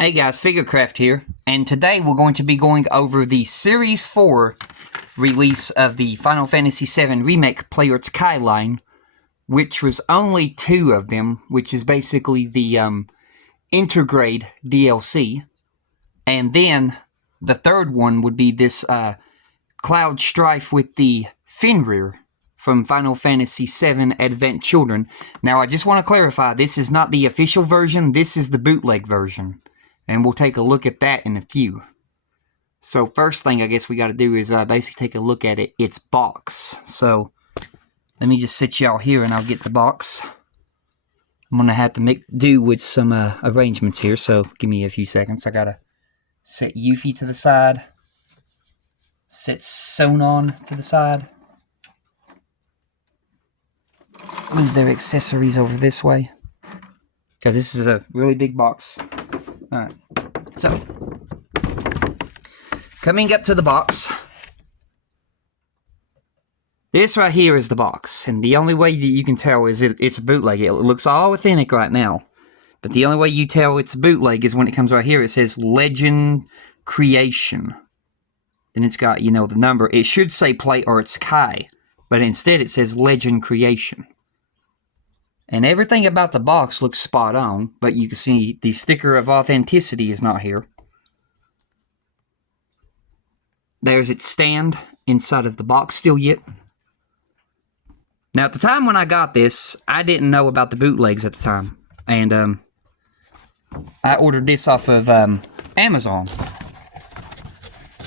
Hey guys, Figurecraft here, and today we're going to be going over the Series 4 release of the Final Fantasy VII Remake Player's Kai line, which was only 2 of them, which is basically the Intergrade DLC, and then the third one would be this Cloud Strife with the Fenrir from Final Fantasy VII Advent Children. Now I just want to clarify, this is not the official version, this is the bootleg version. And we'll take a look at that in a few. So first thing I guess we got to do is basically take a look at its box. So let me just sit y'all here and I'll get the box. I'm going to have to make do with some arrangements here, so give me a few seconds. I got to set Yuffie to the side. Set Sonon to the side. Move their accessories over this way, because this is a really big box. Alright, so coming up to the box, this right here is the box, and the only way that you can tell is it's a bootleg. It looks all authentic right now, but the only way you tell it's a bootleg is when it comes right here. It says Legend Creation. Then it's got, you know, the number. It should say Play Arts Kai, but instead it says Legend Creation. And everything about the box looks spot on, but you can see the sticker of authenticity is not here. There's its stand inside of the box still yet. Now at the time when I got this, I didn't know about the bootlegs at the time. And I ordered this off of Amazon.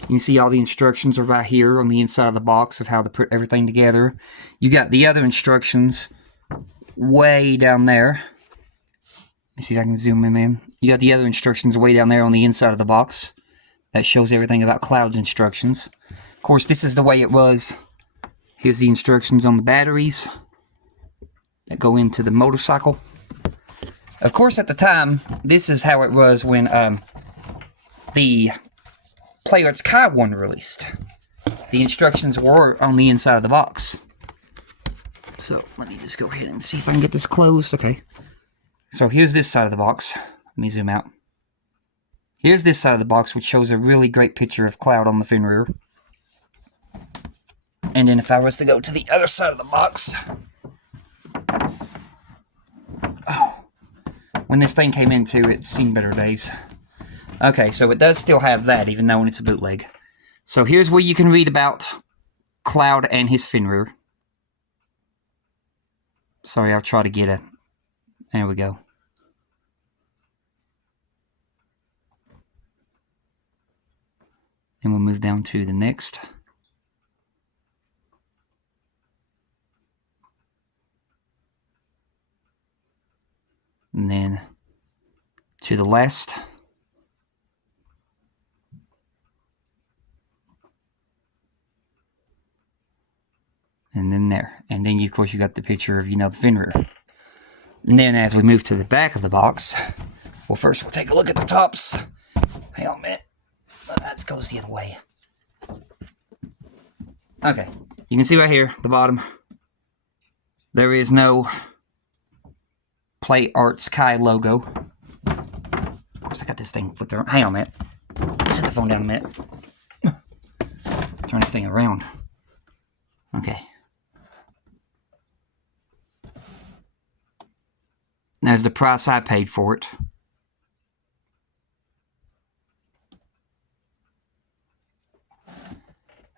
You can see all the instructions are right here on the inside of the box of how to put everything together. You got the other instructions way down there. Let me see if I can zoom them in. You got the other instructions way down there on the inside of the box. That shows everything about Cloud's instructions. Of course, this is the way it was. Here's the instructions on the batteries that go into the motorcycle. Of course, at the time, this is how it was when the Play Arts Kai one released. The instructions were on the inside of the box. So, let me just go ahead and see if I can get this closed. Okay. So, here's this side of the box. Let me zoom out. Here's this side of the box, which shows a really great picture of Cloud on the Fenrir. And then if I was to go to the other side of the box... Oh. When this thing came into, it's seen better days. Okay, so it does still have that, even though it's a bootleg. So, here's where you can read about Cloud and his Fenrir. Sorry, I'll try to get a... There we go. Then we'll move down to the next. And then to the last. And then there. And then, of course, you got the picture of, you know, the Fenrir. And then as we move to the back of the box, well, first we'll take a look at the tops. Hang on a minute. That goes the other way. Okay. You can see right here, the bottom. There is no Play Arts Kai logo. Of course, I got this thing flipped around. Hang on a minute. Set the phone down a minute. Turn this thing around. Okay. There's the price I paid for it.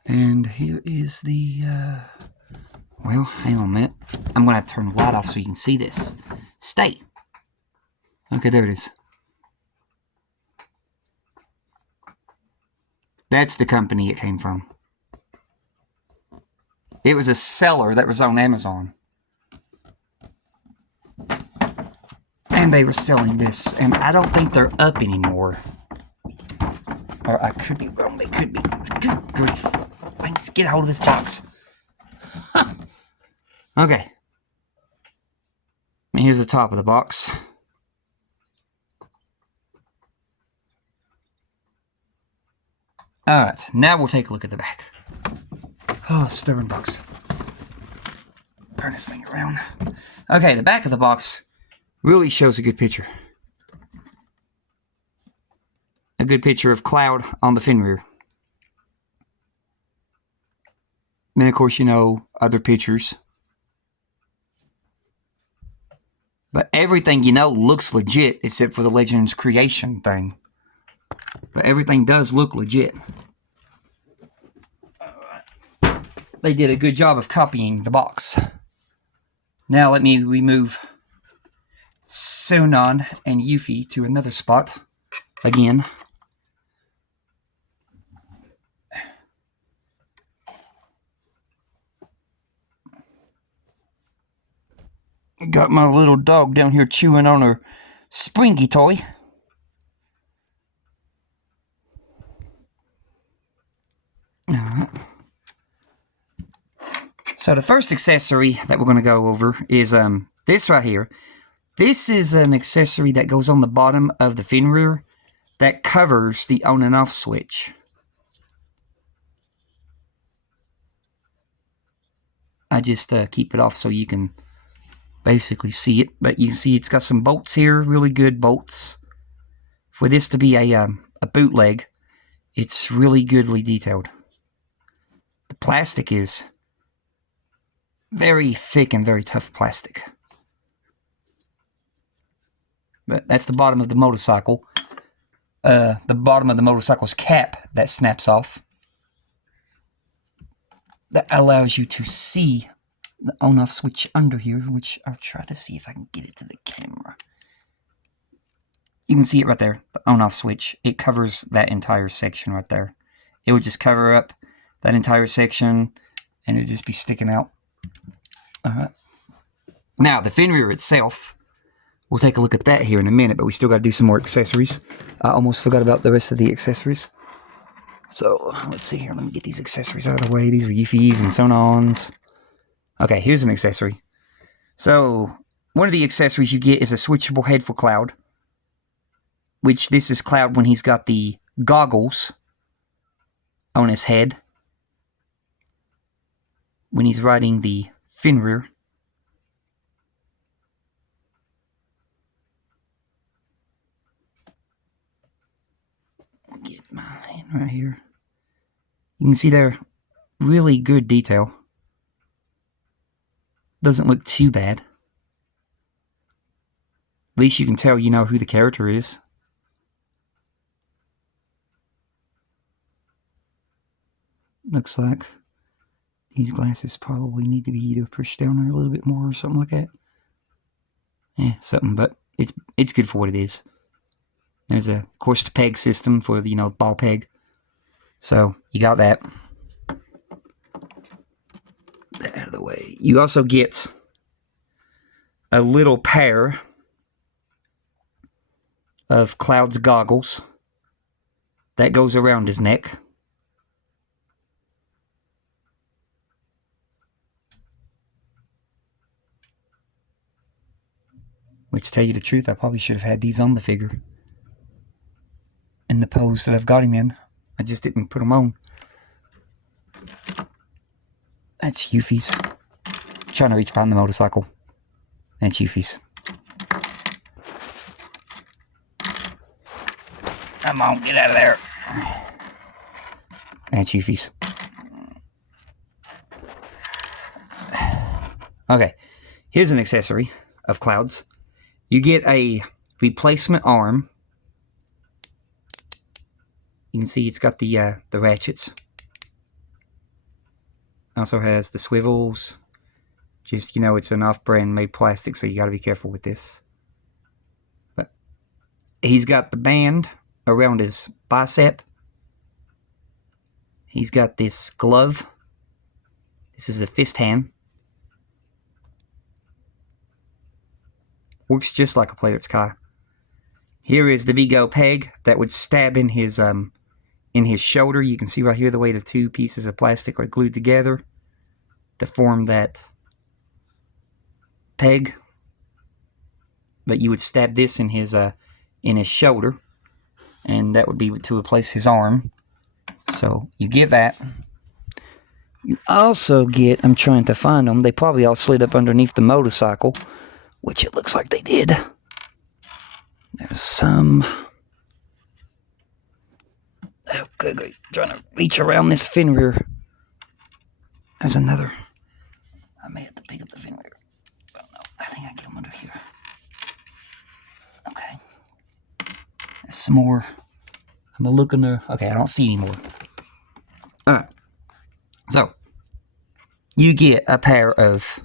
And here is the, well, hang on a minute. I'm going to have to turn the light off so you can see this. Stay. Okay, there it is. That's the company it came from. It was a seller that was on Amazon. And they were selling this, and I don't think they're up anymore. Or I could be wrong, they could be. Good grief. Let's get a hold of this box. Okay. And here's the top of the box. Alright, now we'll take a look at the back. Oh, stubborn box. Turn this thing around. Okay, the back of the box really shows a good picture. a good picture of Cloud on the fin rear. And of course, you know, other pictures. But everything, you know, looks legit except for the Legends creation thing. But everything does look legit. They did a good job of copying the box. Now let me remove Sonon and Yuffie to another spot. Again. Got my little dog down here chewing on her Springy toy. Alright. So the first accessory that we're going to go over is this right here. This is an accessory that goes on the bottom of the fin rear that covers the on and off switch. I just keep it off so you can basically see it, but you can see it's got some bolts here, really good bolts. For this to be a bootleg, it's really goodly detailed. The plastic is very thick and very tough plastic. But that's the bottom of the motorcycle. The bottom of the motorcycle's cap that snaps off. That allows you to see the on-off switch under here, which I'll try to see if I can get it to the camera. You can see it right there, the on-off switch. It covers that entire section right there. It would just cover up that entire section, and it would just be sticking out. Now, the fin rear itself, we'll take a look at that here in a minute, but we still got to do some more accessories. I almost forgot about the rest of the accessories. So, let's see here. Let me get these accessories out of the way. These are Yuffies and Sonons. Okay, here's an accessory. So, one of the accessories you get is a switchable head for Cloud. Which, this is Cloud when he's got the goggles on his head. When he's riding the fin rear. Get my hand right here. You can see there, really good detail. Doesn't look too bad. At least you can tell you know who the character is. Looks like these glasses probably need to be either pushed down there a little bit more or something like that. Yeah, something, but it's good for what it is. There's of course the peg system for the, ball peg. So you got that. That out of the way. You also get a little pair of Cloud's goggles that goes around his neck. Which, to tell you the truth, I probably should have had these on the figure. In the pose that I've got him in. I just didn't put them on. That's Yuffie's. Trying to reach behind the motorcycle. That's Yuffie's. Come on, get out of there. That's Yuffie's. Okay, here's an accessory of Cloud's. You get a replacement arm. You can see it's got the ratchets. Also has the swivels. Just, it's an off-brand made plastic, so you got to be careful with this. But he's got the band around his bicep. He's got this glove. This is a fist hand. Works just like a Player's Kai. Here is the big old peg that would stab in his shoulder. You can see right here the way the two pieces of plastic are glued together to form that peg. But you would stab this in his shoulder, and that would be to replace his arm. So you get that. You also get, I'm trying to find them, they probably all slid up underneath the motorcycle, which it looks like they did. There's some. Good. Trying to reach around this fin rear. There's another. I may have to pick up the fin rear. Oh, no. I think I can get them under here. Okay. There's some more. I'm looking there. Okay, I don't see any more. Alright. So, you get a pair of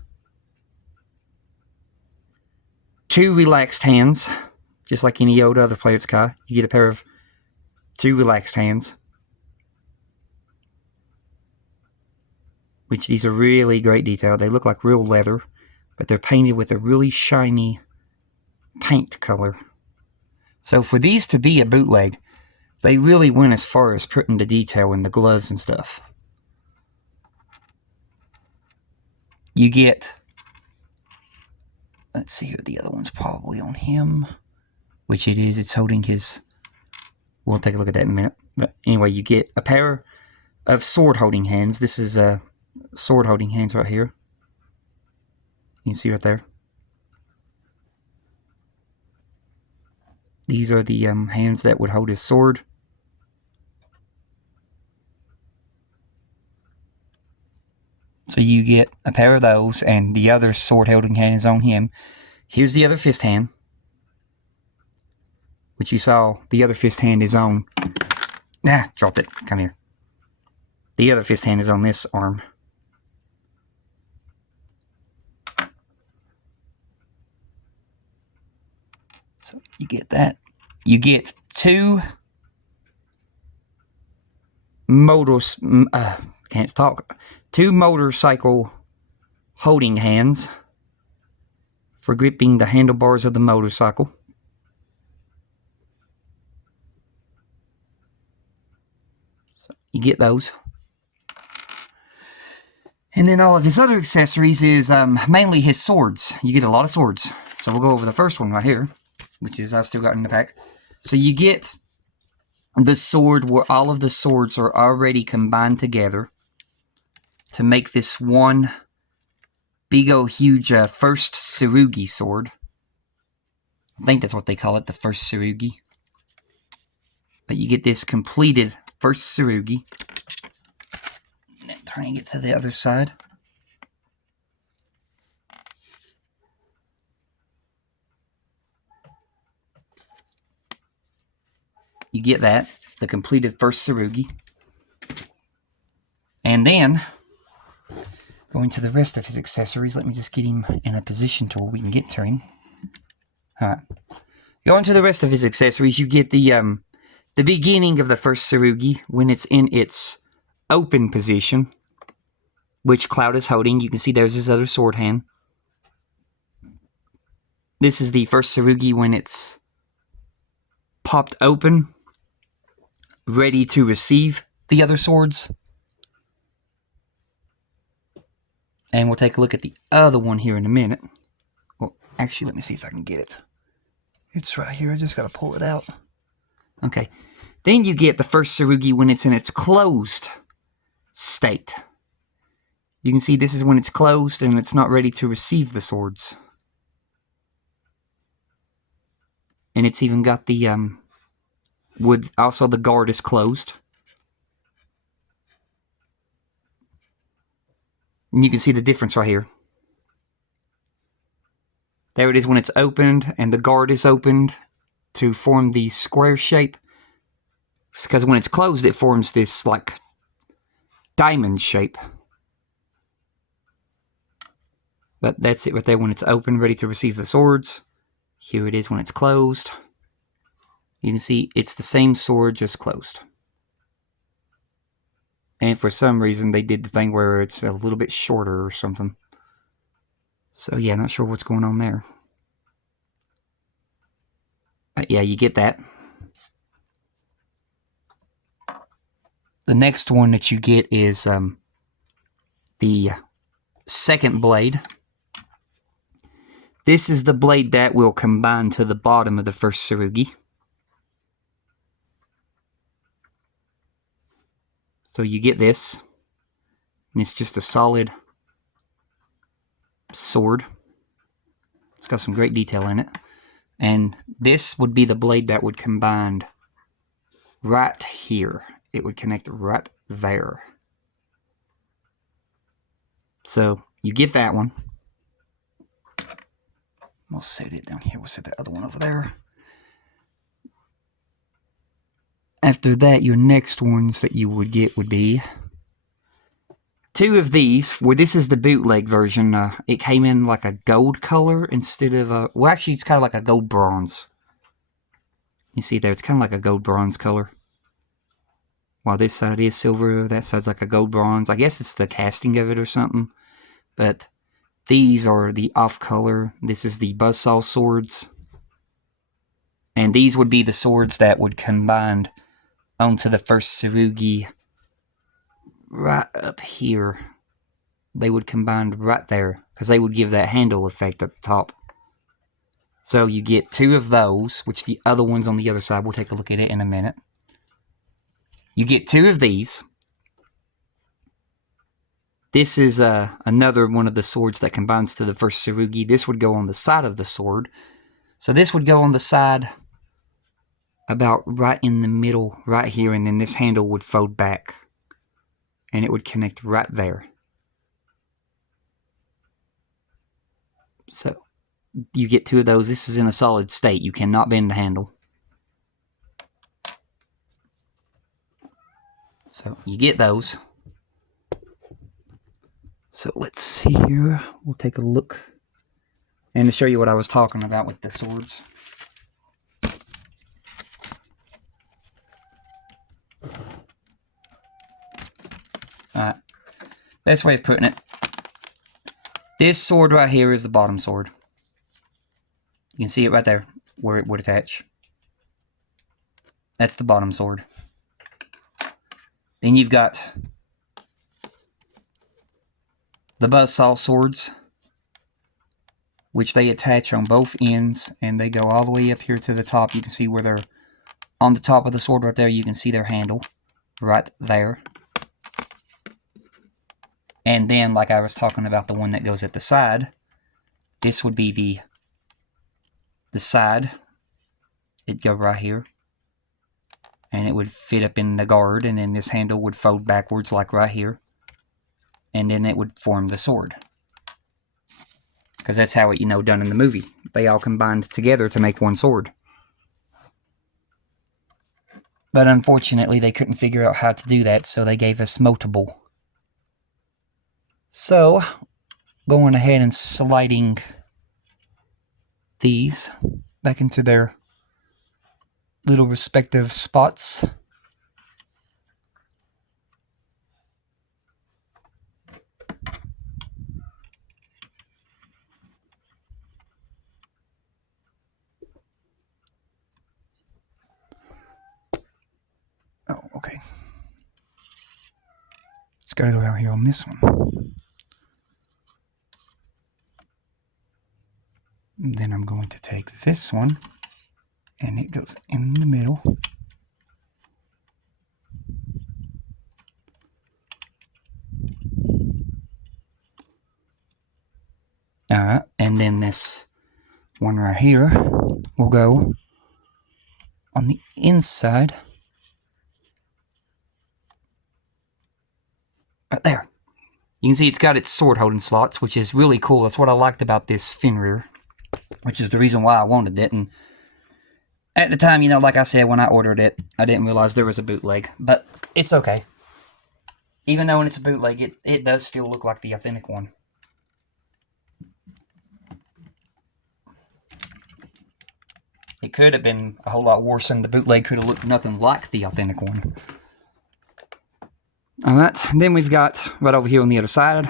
2 relaxed hands, just like any old other Player's Kai. You get a pair of 2 relaxed hands, which these are really great detail. They look like real leather, but they're painted with a really shiny paint color. So for these to be a bootleg, they really went as far as putting the detail in the gloves and stuff. You get, let's see here, the other one's probably on him, which it is. It's holding his, we'll take a look at that in a minute. But anyway, you get a pair of sword holding hands. This is sword holding hands right here. You can see right there. These are the hands that would hold his sword. So you get a pair of those, and the other sword holding hand is on him. Here's the other fist hand, which you saw the other fist hand is on. Dropped it. Come here. The other fist hand is on this arm. So you get that. You get 2 can't talk. 2 motorcycle holding hands for gripping the handlebars of the motorcycle. So you get those. And then all of his other accessories is mainly his swords. You get a lot of swords. So we'll go over the first one right here, which is I've still got in the pack. So you get the sword where all of the swords are already combined together to make this one big old huge first Tsurugi sword. I think that's what they call it, the first Tsurugi. But you get this completed first Tsurugi. And then turning it to the other side. You get that, the completed first Tsurugi. And then, going to the rest of his accessories, let me just get him in a position to where we can get to him. Alright. Going to the rest of his accessories, you get the beginning of the first Tsurugi when it's in its open position, which Cloud is holding. You can see there's his other sword hand. This is the first Tsurugi when it's popped open, ready to receive the other swords. And we'll take a look at the other one here in a minute. Well, actually, let me see if I can get it. It's right here. I just got to pull it out. Okay. Then you get the first Tsurugi when it's in its closed state. You can see this is when it's closed and it's not ready to receive the swords. And it's even got the, also the guard is closed. And you can see the difference right here. There it is when it's opened and the guard is opened to form the square shape. Because when it's closed, it forms this like diamond shape. But that's it right there when it's open, ready to receive the swords. Here it is when it's closed. You can see it's the same sword, just closed. And for some reason, they did the thing where it's a little bit shorter or something. So yeah, not sure what's going on there. But yeah, you get that. The next one that you get is the second blade. This is the blade that will combine to the bottom of the first Tsurugi. So you get this, and it's just a solid sword. It's got some great detail in it. And this would be the blade that would combine right here it would connect right there. So you get that one. We'll set it down here. We'll set the other one over there. After that, your next ones that you would get would be two of these. Where this is the bootleg version. It came in like a gold color instead of a... Well, actually, it's kind of like a gold bronze. You see there, it's kind of like a gold bronze color. While this side is silver, that side's like a gold bronze. I guess it's the casting of it or something. But these are the off color. This is the buzzsaw swords. And these would be the swords that would combine onto the first Tsurugi right up here. They would combine right there, because they would give that handle effect at the top. So you get two of those, which the other one's on the other side. We'll take a look at it in a minute. You get two of these. This is another one of the swords that combines to the first Tsurugi. This would go on the side of the sword. So this would go on the side about right in the middle, right here, and then this handle would fold back. And it would connect right there. So you get two of those. This is in a solid state. You cannot bend the handle. So you get those. So let's see here. We'll take a look. And to show you what I was talking about with the swords. Alright. Best way of putting it. This sword right here is the bottom sword. You can see it right there, where it would attach. That's the bottom sword. Then you've got the buzzsaw swords, which they attach on both ends, and they go all the way up here to the top. You can see where they're on the top of the sword right there. You can see their handle right there. And then, like I was talking about, the one that goes at the side, this would be the side. It'd go right here. And it would fit up in the guard, and then this handle would fold backwards like right here. And then it would form the sword. Because that's how it, done in the movie. They all combined together to make one sword. But unfortunately, they couldn't figure out how to do that, so they gave us multiple. So, going ahead and sliding these back into their little respective spots. Oh, okay. It's got to go out here on this one. And then I'm going to take this one, and it goes in the middle. Alright, and then this one right here will go on the inside. Right there. You can see it's got its sword holding slots, which is really cool. That's what I liked about this Fenrir, which is the reason why I wanted it. And at the time, like I said, when I ordered it, I didn't realize there was a bootleg. But it's okay. Even though when it's a bootleg, it does still look like the authentic one. It could have been a whole lot worse, and the bootleg could have looked nothing like the authentic one. Alright, then we've got right over here on the other side.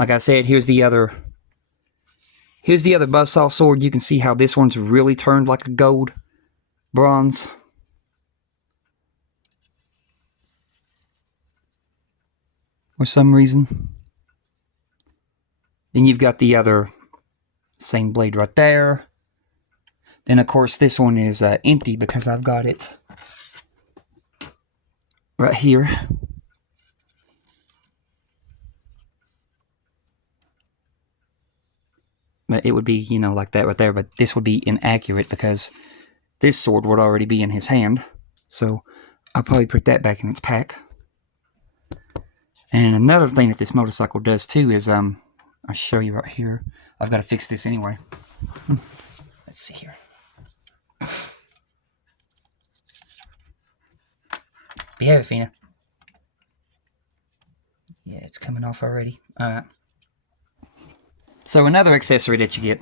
Like I said, here's the other buzzsaw sword. You can see how this one's really turned like a gold bronze. For some reason. Then you've got the other same blade right there. Then, of course, this one is empty because I've got it right here. But it would be, like that right there. But this would be inaccurate because this sword would already be in his hand. So I'll probably put that back in its pack. And another thing that this motorcycle does too is, I'll show you right here. I've got to fix this anyway. Let's see here. Behave, Fina. Yeah, it's coming off already. Alright. So another accessory that you get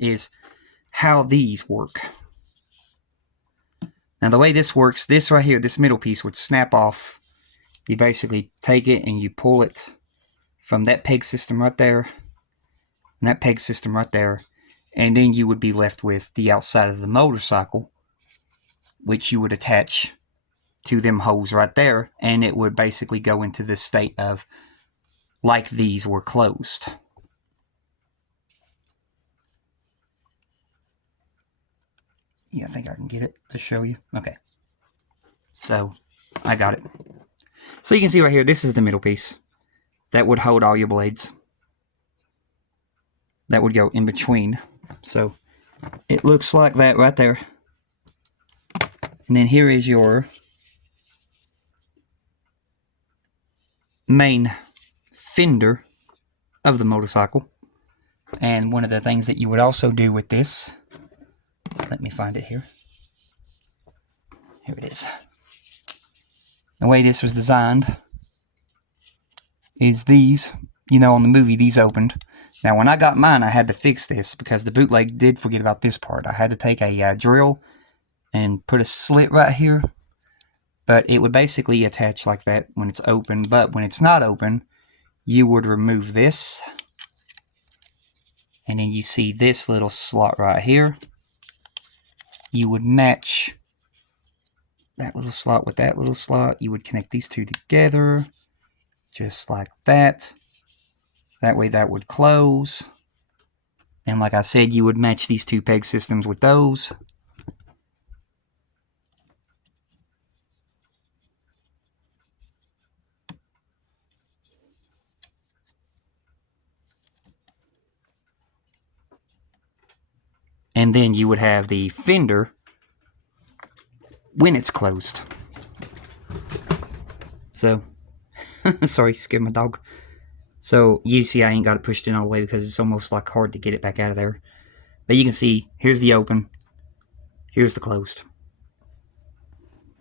is how these work. Now the way this works, this right here, this middle piece would snap off. You basically take it and you pull it from that peg system right there, and that peg system right there, and then you would be left with the outside of the motorcycle, which you would attach to them holes right there, and it would basically go into this state of like these were closed. Yeah, I think I can get it to show you. Okay. So, I got it. So you can see right here, this is the middle piece. That would hold all your blades. That would go in between. So, it looks like that right there. And then here is your main fender of the motorcycle. And one of the things that you would also do with this, let me find it here. Here it is. The way this was designed is these, on the movie, these opened. Now, when I got mine, I had to fix this because the bootleg did forget about this part. I had to take a drill and put a slit right here. But it would basically attach like that when it's open. But when it's not open, you would remove this. And then you see this little slot right here. You would match that little slot with that little slot. You would connect these two together, just like that. That way that would close. And like I said, you would match these two peg systems with those. And then you would have the fender when it's closed. So, sorry, scared my dog. So, you see I ain't got it pushed in all the way because it's almost like hard to get it back out of there. But you can see, here's the open, here's the closed.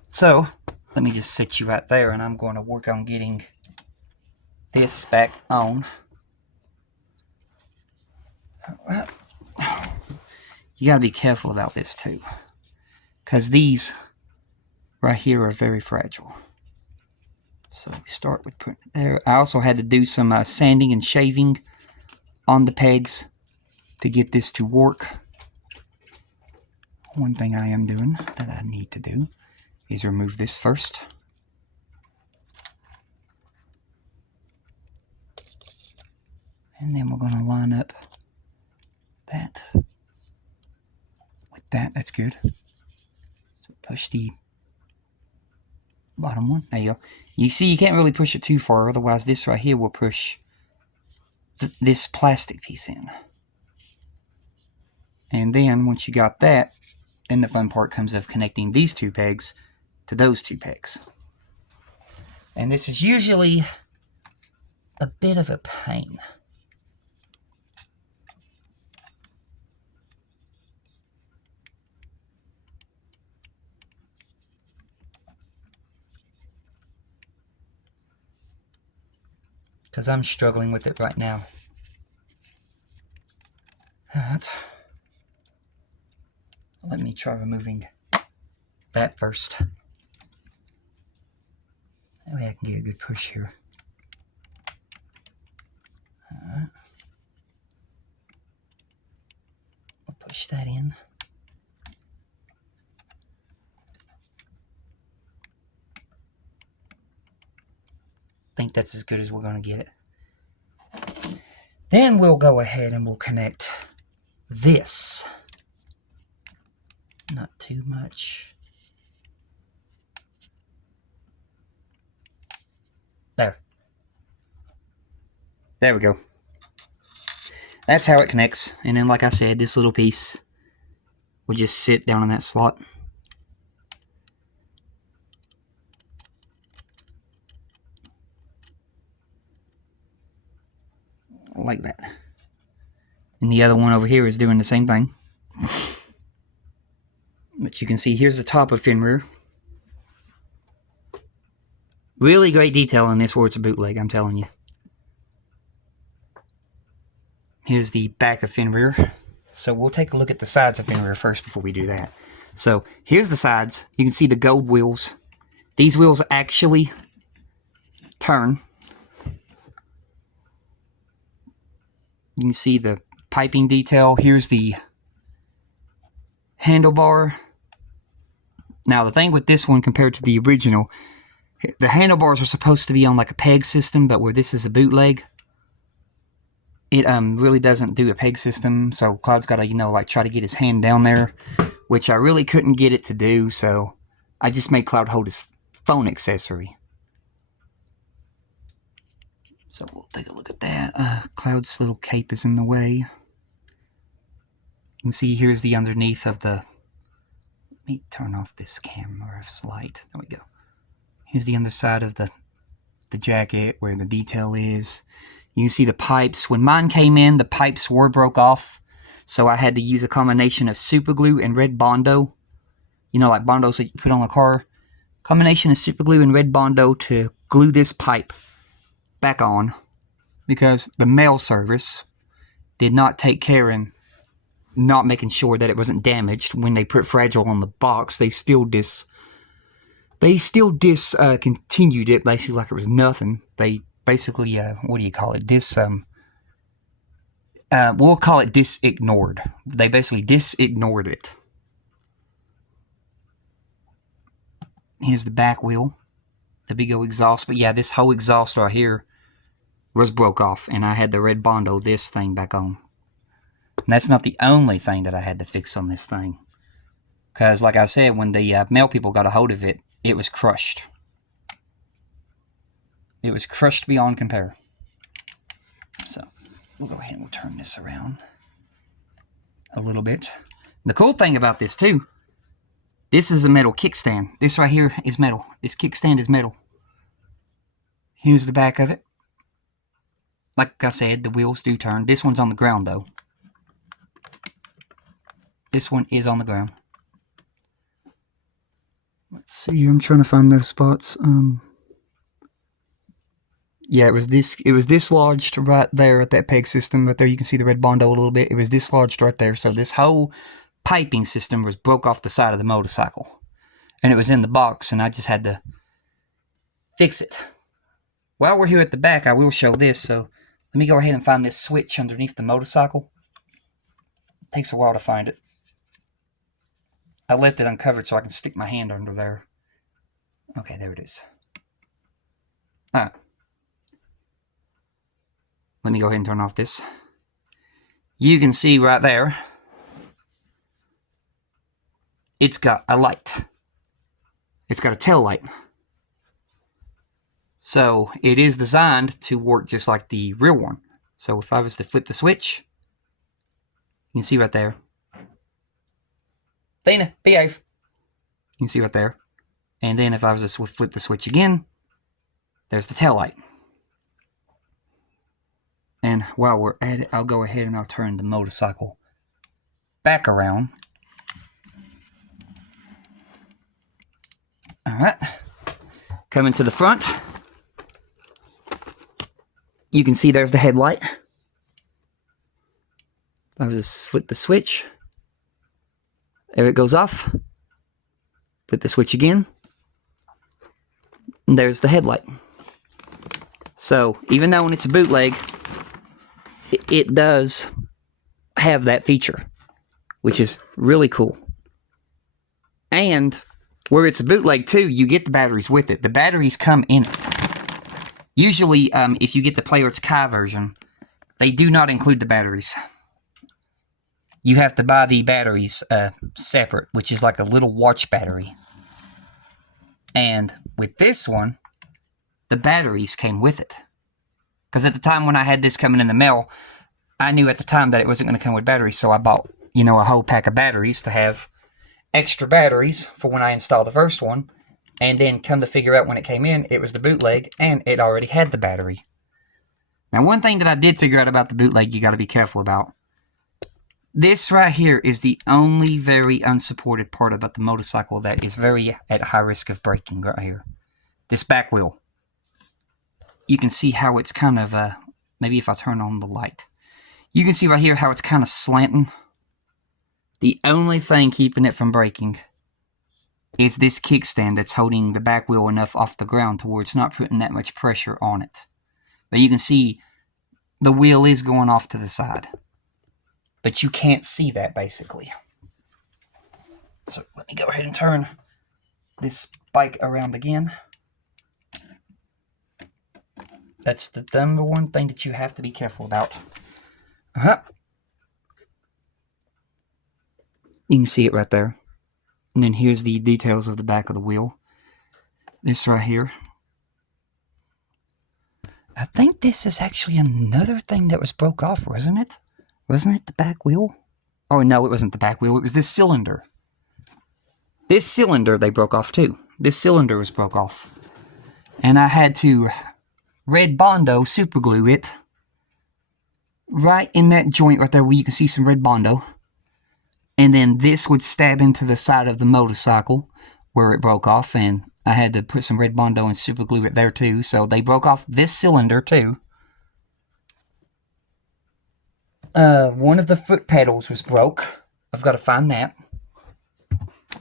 So, let me just set you right there and I'm going to work on getting this back on. Alright. You gotta be careful about this too, because these right here are very fragile. So we start with putting it there. I also had to do some sanding and shaving on the pegs to get this to work. One thing I am doing that I need to do is remove this first. And then we're going to line up that with that. That's good. So push the bottom one. There you go. You see, you can't really push it too far, otherwise this right here will push this plastic piece in. And then once you got that, then the fun part comes of connecting these two pegs to those two pegs. And this is usually a bit of a pain. Because I'm struggling with it right now. Alright. Let me try removing that first. That way I can get a good push here. Alright. I'll push that in. I think that's as good as we're going to get it. Then we'll go ahead and we'll connect this. Not too much. There. There we go. That's how it connects. And then, like I said, this little piece will just sit down in that slot. like that. And the other one over here is doing the same thing. But you can see here's the top of fin rear. Really great detail in this where it's a bootleg, I'm telling you. Here's the back of fin rear. So we'll take a look at the sides of fin rear first before we do that. So here's the sides. You can see the gold wheels. These wheels actually turn. You can see the piping detail. Here's the handlebar. Now the thing with this one compared to the original, the handlebars are supposed to be on like a peg system, but where this is a bootleg, it really doesn't do a peg system. So Cloud's got to, like try to get his hand down there, which I really couldn't get it to do. So I just made Cloud hold his phone accessory. So we'll take a look at that. Cloud's little cape is in the way. You can see here's the underneath of the... Let me turn off this camera's light. There we go. Here's the underside of the jacket where the detail is. You can see the pipes. When mine came in, the pipes were broke off. So I had to use a combination of super glue and red Bondo. Like Bondos that you put on a car. Combination of super glue and red Bondo to glue this pipe back on, because the mail service did not take care in not making sure that it wasn't damaged. When they put fragile on the box, they still discontinued it basically like it was nothing. They basically what do you call it? We'll call it disignored. They basically disignored it. Here's the back wheel, the big old exhaust. But yeah, this whole exhaust right here was broke off, and I had the red Bondo this thing back on. And that's not the only thing that I had to fix on this thing, because like I said, when the mail people got a hold of it, it was crushed. It was crushed beyond compare. So we'll go ahead and we'll turn this around a little bit. The cool thing about this too, this is a metal kickstand. This right here is metal. This kickstand is metal. Here's the back of it. Like I said, the wheels do turn. This one's on the ground though. This one is on the ground. Let's see, I'm trying to find those spots. Yeah, it was dislodged right there at that peg system. Right there you can see the red Bondo a little bit. It was dislodged right there. So this whole piping system was broke off the side of the motorcycle. And it was in the box, and I just had to fix it. While we're here at the back, I will show this. So let me go ahead and find this switch underneath the motorcycle. It takes a while to find it. I left it uncovered so I can stick my hand under there. Okay, there it is. Alright. Let me go ahead and turn off this. You can see right there, it's got a light. It's got a tail light. So it is designed to work just like the real one. So if I was to flip the switch, you can see right there. Dana, behave. You can see right there. And then if I was to flip the switch again, there's the tail light. And while we're at it, I'll go ahead and I'll turn the motorcycle back around. Alright. Coming to the front. You can see there's the headlight. I'll just flip the switch. There it goes off. Flip the switch again. And there's the headlight. So, even though when it's a bootleg, it does have that feature, which is really cool. And where it's a bootleg too, you get the batteries with it. The batteries come in it. Usually, if you get the Play Arts Kai version, they do not include the batteries. You have to buy the batteries separate, which is like a little watch battery. And with this one, the batteries came with it. Because at the time when I had this coming in the mail, I knew at the time that it wasn't going to come with batteries, so I bought, a whole pack of batteries to have extra batteries for when I installed the first one. And then come to figure out when it came in, it was the bootleg, and it already had the battery. Now, one thing that I did figure out about the bootleg you got to be careful about. This right here is the only very unsupported part about the motorcycle that is very at high risk of breaking right here. This back wheel. You can see how it's kind of, maybe if I turn on the light. You can see right here how it's kind of slanting. The only thing keeping it from breaking is this kickstand that's holding the back wheel enough off the ground to where it's not putting that much pressure on it. But you can see the wheel is going off to the side. But you can't see that, basically. So let me go ahead and turn this bike around again. That's the number one thing that you have to be careful about. You can see it right there. And then here's the details of the back of the wheel. This right here. I think this is actually another thing that was broke off, wasn't it? Wasn't it the back wheel? Oh, no, it wasn't the back wheel. It was this cylinder. This cylinder they broke off too. This cylinder was broke off. And I had to red Bondo super glue it right in that joint right there where you can see some red Bondo. And then this would stab into the side of the motorcycle where it broke off, and I had to put some red Bondo and super glue it there too. So they broke off this cylinder too. One of the foot pedals was broke. I've got to find that.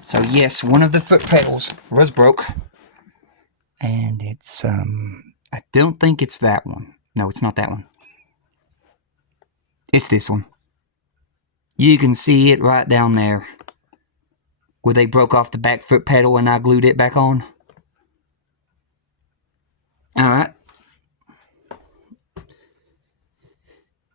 So yes, one of the foot pedals was broke. And it's, I don't think it's that one. No, it's not that one. It's this one. You can see it right down there where they broke off the back foot pedal and I glued it back on. Alright.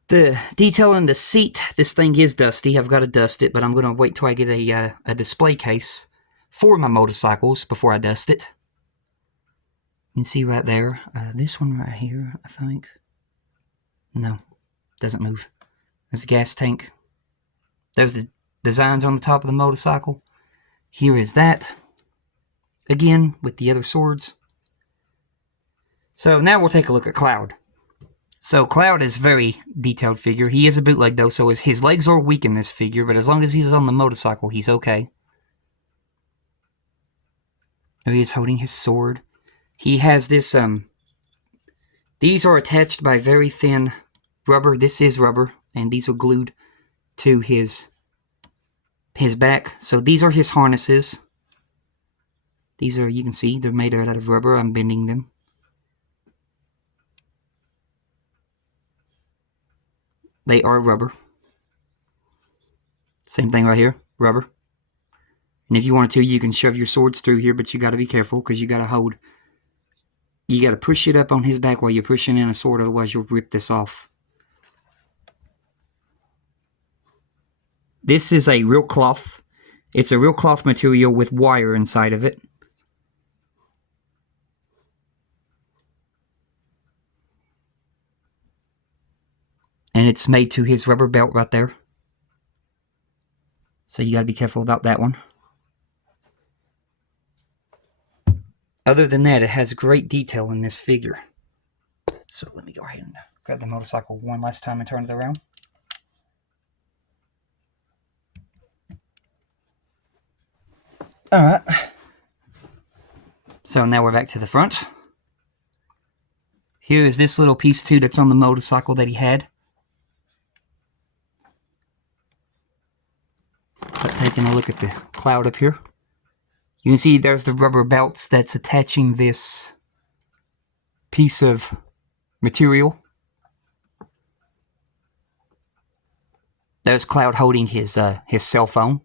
The detail in the seat, this thing is dusty. I've got to dust it, but I'm going to wait till I get a display case for my motorcycles before I dust it. You can see right there. This one right here, I think. No, doesn't move. There's the gas tank. There's the designs on the top of the motorcycle. Here is that. Again, with the other swords. So now we'll take a look at Cloud. So Cloud is a very detailed figure. He is a bootleg though, so his legs are weak in this figure, but as long as he's on the motorcycle, he's okay. There he is holding his sword. He has this, these are attached by very thin rubber. This is rubber, and these are glued to his back. So these are his harnesses. These are, you can see, they're made out of rubber. I'm bending them. They are rubber. Same thing right here, rubber. And if you wanted to, you can shove your swords through here, but you got to be careful because you got to hold. You got to push it up on his back while you're pushing in a sword, otherwise you'll rip this off. This is a real cloth. It's a real cloth material with wire inside of it. And it's made to his rubber belt right there. So you got to be careful about that one. Other than that, it has great detail in this figure. So let me go ahead and grab the motorcycle one last time and turn it around. Alright. So now we're back to the front. Here is this little piece too that's on the motorcycle that he had. But taking a look at the Cloud up here. You can see there's the rubber belts that's attaching this piece of material. There's Cloud holding his cell phone.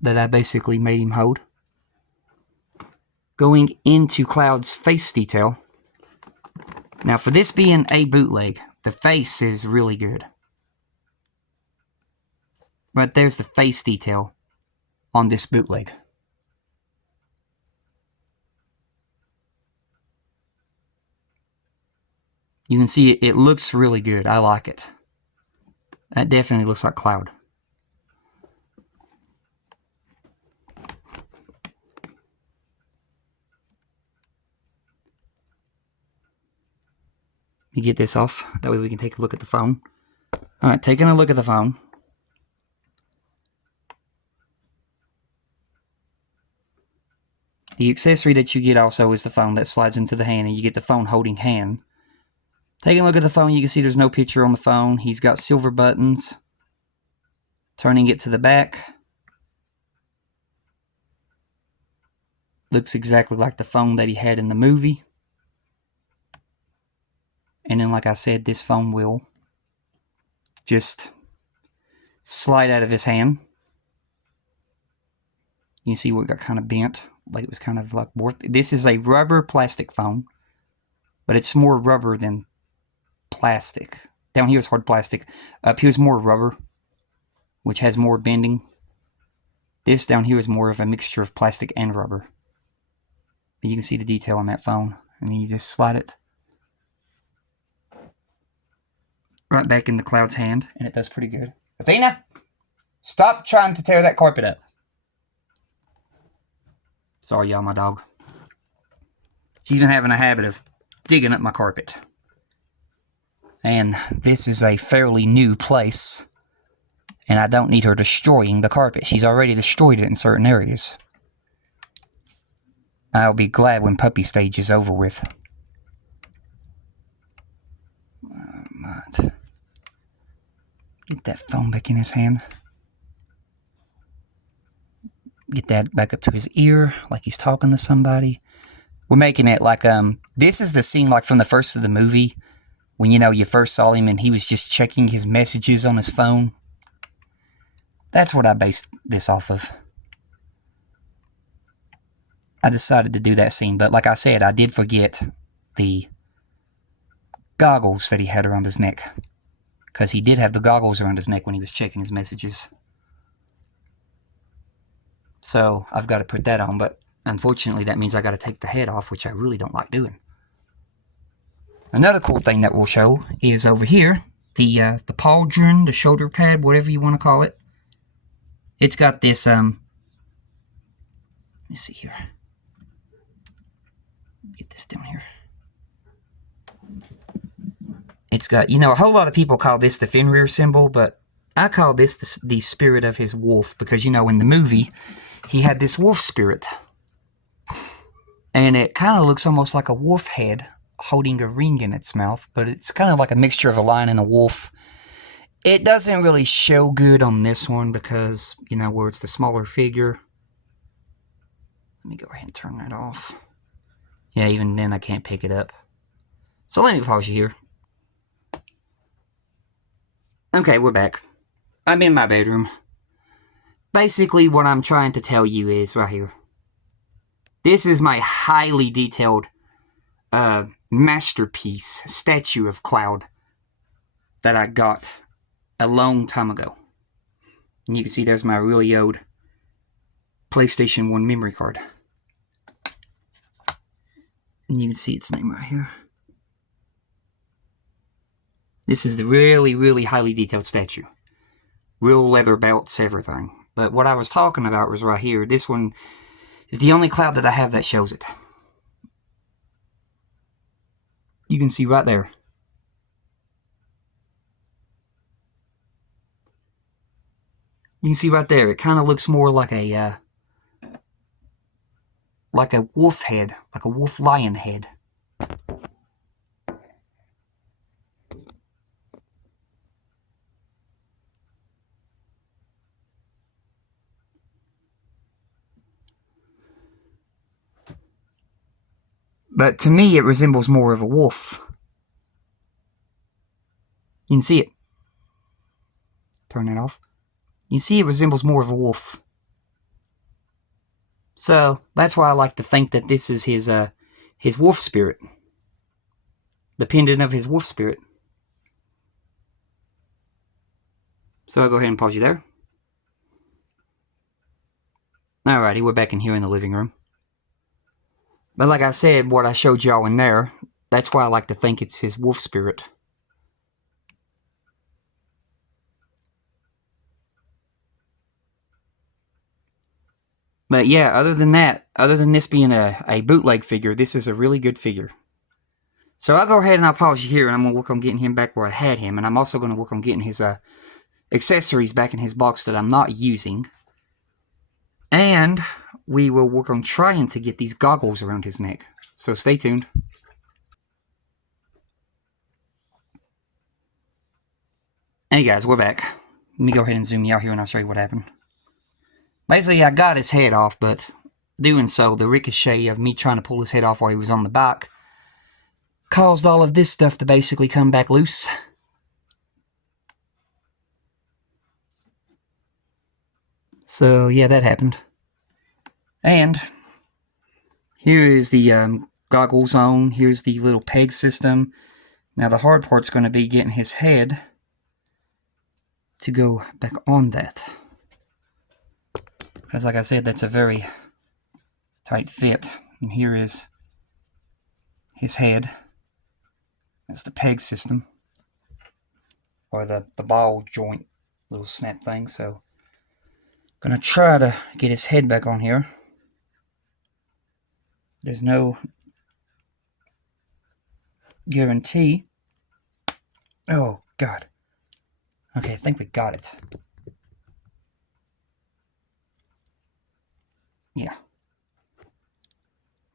That I basically made him hold. Going into Cloud's face detail. Now for this being a bootleg, the face is really good. Right there's the face detail on this bootleg. You can see it looks really good. I like it. That definitely looks like Cloud. me get this off. That way we can take a look at the phone. Alright, taking a look at the phone. The accessory that you get also is the phone that slides into the hand, and you get the phone holding hand. Taking a look at the phone, you can see there's no picture on the phone. He's got silver buttons. Turning it to the back. Looks exactly like the phone that he had in the movie. And then, like I said, this phone will just slide out of his hand. You can see where it got kind of bent, like it was kind of like worth. This is a rubber plastic phone, but it's more rubber than plastic. Down here is hard plastic. Up here is more rubber, which has more bending. This down here is more of a mixture of plastic and rubber. But you can see the detail on that phone, and then you just slide it right back in the Cloud's hand, and it does pretty good. Athena, stop trying to tear that carpet up. Sorry, y'all, my dog. She's been having a habit of digging up my carpet. And this is a fairly new place, and I don't need her destroying the carpet. She's already destroyed it in certain areas. I'll be glad when puppy stage is over with. Right. Get that phone back in his hand. Get that back up to his ear, like he's talking to somebody. We're making it like, this is the scene like from the first of the movie, when, you know, you first saw him and he was just checking his messages on his phone. That's what I based this off of. I decided to do that scene, but like I said, I did forget the goggles that he had around his neck. Because he did have the goggles around his neck when he was checking his messages. So I've got to put that on, but unfortunately that means I got to take the head off, which I really don't like doing. Another cool thing that we'll show is over here, the pauldron, the shoulder pad, whatever you want to call it. It's got this, let me see here. Get this down here. It's got, you know, a whole lot of people call this the Fenrir symbol, but I call this the spirit of his wolf, because, you know, in the movie, he had this wolf spirit. And it kind of looks almost like a wolf head holding a ring in its mouth, but it's kind of like a mixture of a lion and a wolf. It doesn't really show good on this one because, you know, where it's the smaller figure. Let me go ahead and turn that off. Yeah, even then I can't pick it up. So let me pause you here. Okay, we're back. I'm in my bedroom. Basically, what I'm trying to tell you is right here. This is my highly detailed masterpiece statue of Cloud that I got a long time ago. And you can see there's my really old PlayStation 1 memory card. And you can see its name right here. This is the really, really highly detailed statue. Real leather belts, everything. But what I was talking about was right here. This one is the only Cloud that I have that shows it. You can see right there. You can see right there. It kind of looks more like a wolf head, like a wolf lion head. But to me, it resembles more of a wolf. You can see it. Turn that off. You see it resembles more of a wolf. So, that's why I like to think that this is his wolf spirit. The pendant of his wolf spirit. So I'll go ahead and pause you there. Alrighty, we're back in here in the living room. But like I said, what I showed y'all in there, that's why I like to think it's his wolf spirit. But yeah, other than that, other than this being a bootleg figure, this is a really good figure. So I'll go ahead and I'll pause you here, and I'm going to work on getting him back where I had him, and I'm also going to work on getting his accessories back in his box that I'm not using. And we will work on trying to get these goggles around his neck. So stay tuned. Hey guys, we're back. Let me go ahead and zoom you out here and I'll show you what happened. Basically, I got his head off, but doing so, the ricochet of me trying to pull his head off while he was on the bike caused all of this stuff to basically come back loose. So yeah, that happened. And here is the goggles on. Here's the little peg system. Now the hard part's going to be getting his head to go back on that. Because like I said, that's a very tight fit. And here is his head. That's the peg system. Or the ball joint little snap thing. So I'm going to try to get his head back on here. There's no guarantee. Oh, God. Okay, I think we got it. Yeah.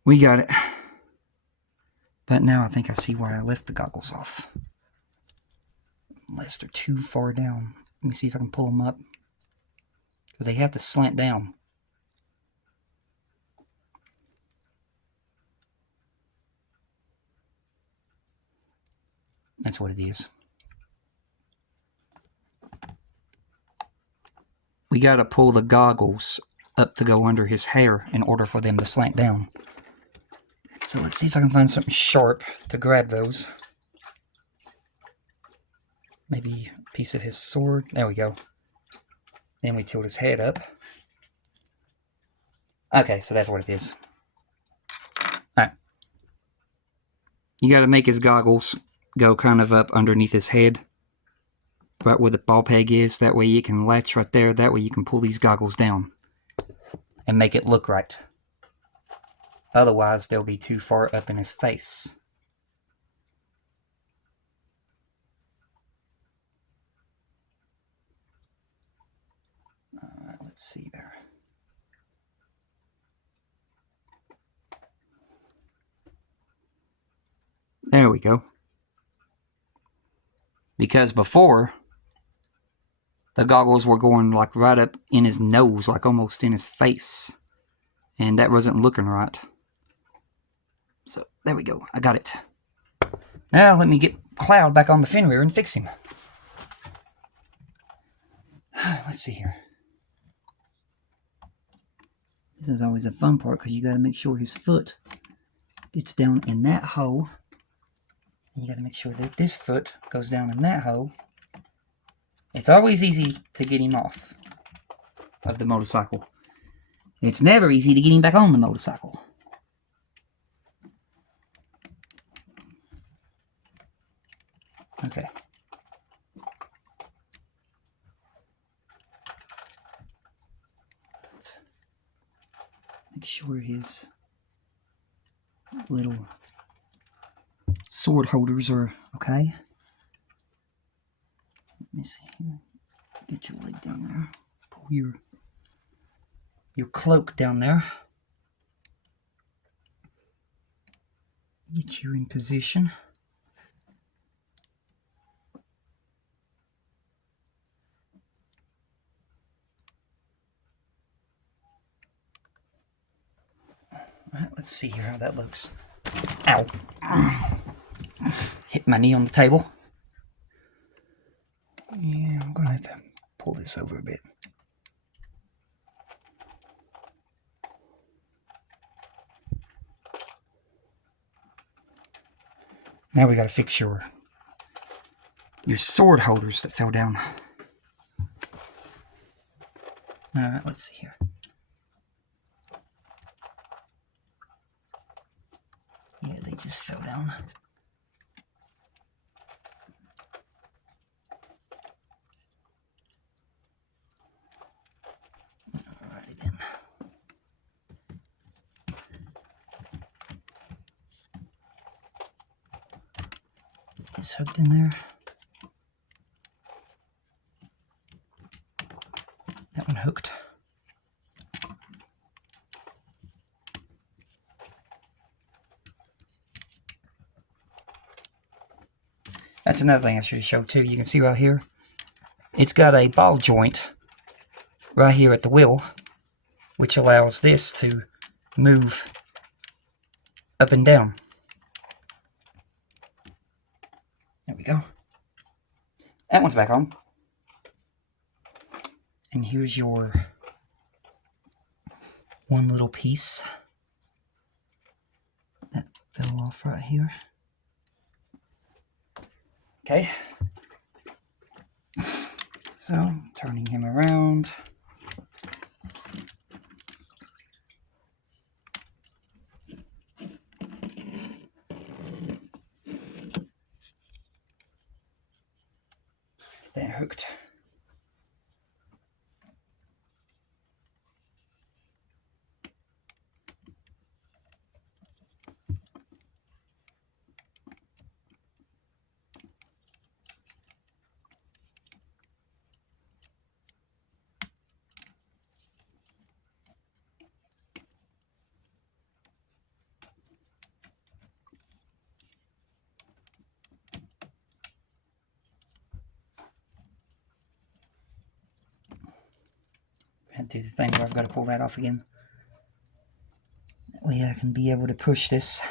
We got it. But now I think I see why I left the goggles off. Unless they're too far down. Let me see if I can pull them up. Because they have to slant down. That's what it is. We got to pull the goggles up to go under his hair in order for them to slant down. So let's see if I can find something sharp to grab those. Maybe a piece of his sword. There we go. Then we tilt his head up. Okay, so that's what it is. Alright. You got to make his goggles go kind of up underneath his head. Right where the ball peg is. That way you can latch right there. That way you can pull these goggles down. And make it look right. Otherwise, they'll be too far up in his face. Alright, let's see there. There we go. Because before, the goggles were going like right up in his nose, like almost in his face. And that wasn't looking right. So, there we go. I got it. Now, let me get Cloud back on the Fenrir and fix him. Let's see here. This is always the fun part because you got to make sure his foot gets down in that hole. And you got to make sure that this foot goes down in that hole. It's always easy to get him off of the motorcycle. It's never easy to get him back on the motorcycle. Okay. Make sure his little sword holders are okay. Let me see here. Get your leg down there. Pull your cloak down there. Get you in position. Alright, let's see here how that looks. Ow. Hit my knee on the table. Yeah, I'm gonna have to pull this over a bit. Now we gotta fix your sword holders that fell down. Alright, let's see here. Yeah, they just fell down. Alrighty then. It's hooked in there. That one hooked. That's another thing I should have showed too. You can see right here, it's got a ball joint right here at the wheel, which allows this to move up and down. There we go. That one's back on. And here's your one little piece. That fell off right here. Okay. So, turning him around. Get that hooked. And do the thing where I've got to pull that off again. That way I can be able to push this.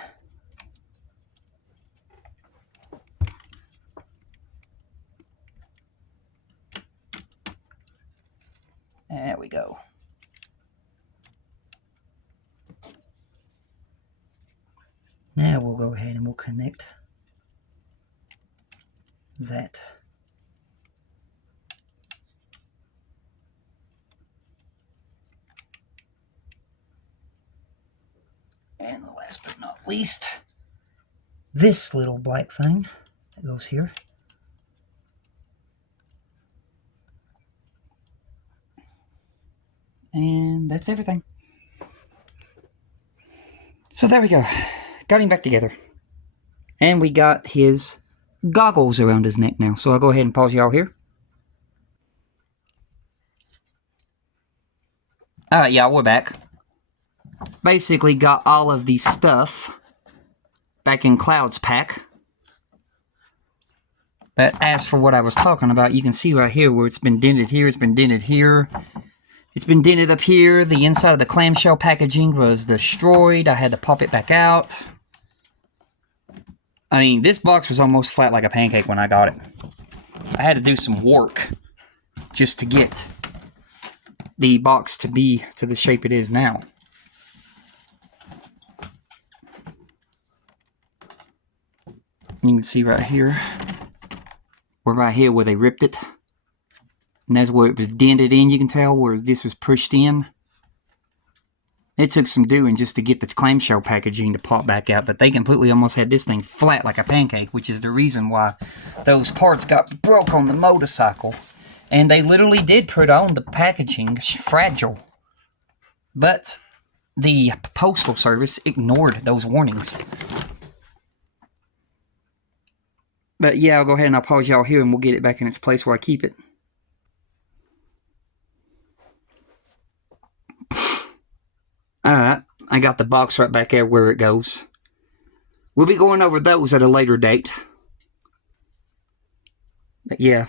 There we go. Now we'll go ahead and we'll connect that. And the last but not least, this little black thing that goes here. And that's everything. So there we go. Got him back together. And we got his goggles around his neck now. So I'll go ahead and pause y'all here. Yeah, we're back. Basically got all of the stuff back in Cloud's pack. But as for what I was talking about, you can see right here where it's been dented here, it's been dented here. It's been dented up here. The inside of the clamshell packaging was destroyed. I had to pop it back out. I mean, this box was almost flat like a pancake when I got it. I had to do some work just to get the box to be to the shape it is now. You can see right here, or right here where they ripped it. And that's where it was dented in, you can tell, where this was pushed in. It took some doing just to get the clamshell packaging to pop back out, but they completely almost had this thing flat like a pancake, which is the reason why those parts got broke on the motorcycle. And they literally did put on the packaging fragile. But the postal service ignored those warnings. But yeah, I'll go ahead and I'll pause y'all here and we'll get it back in its place where I keep it. Alright, I got the box right back there where it goes. We'll be going over those at a later date. But yeah,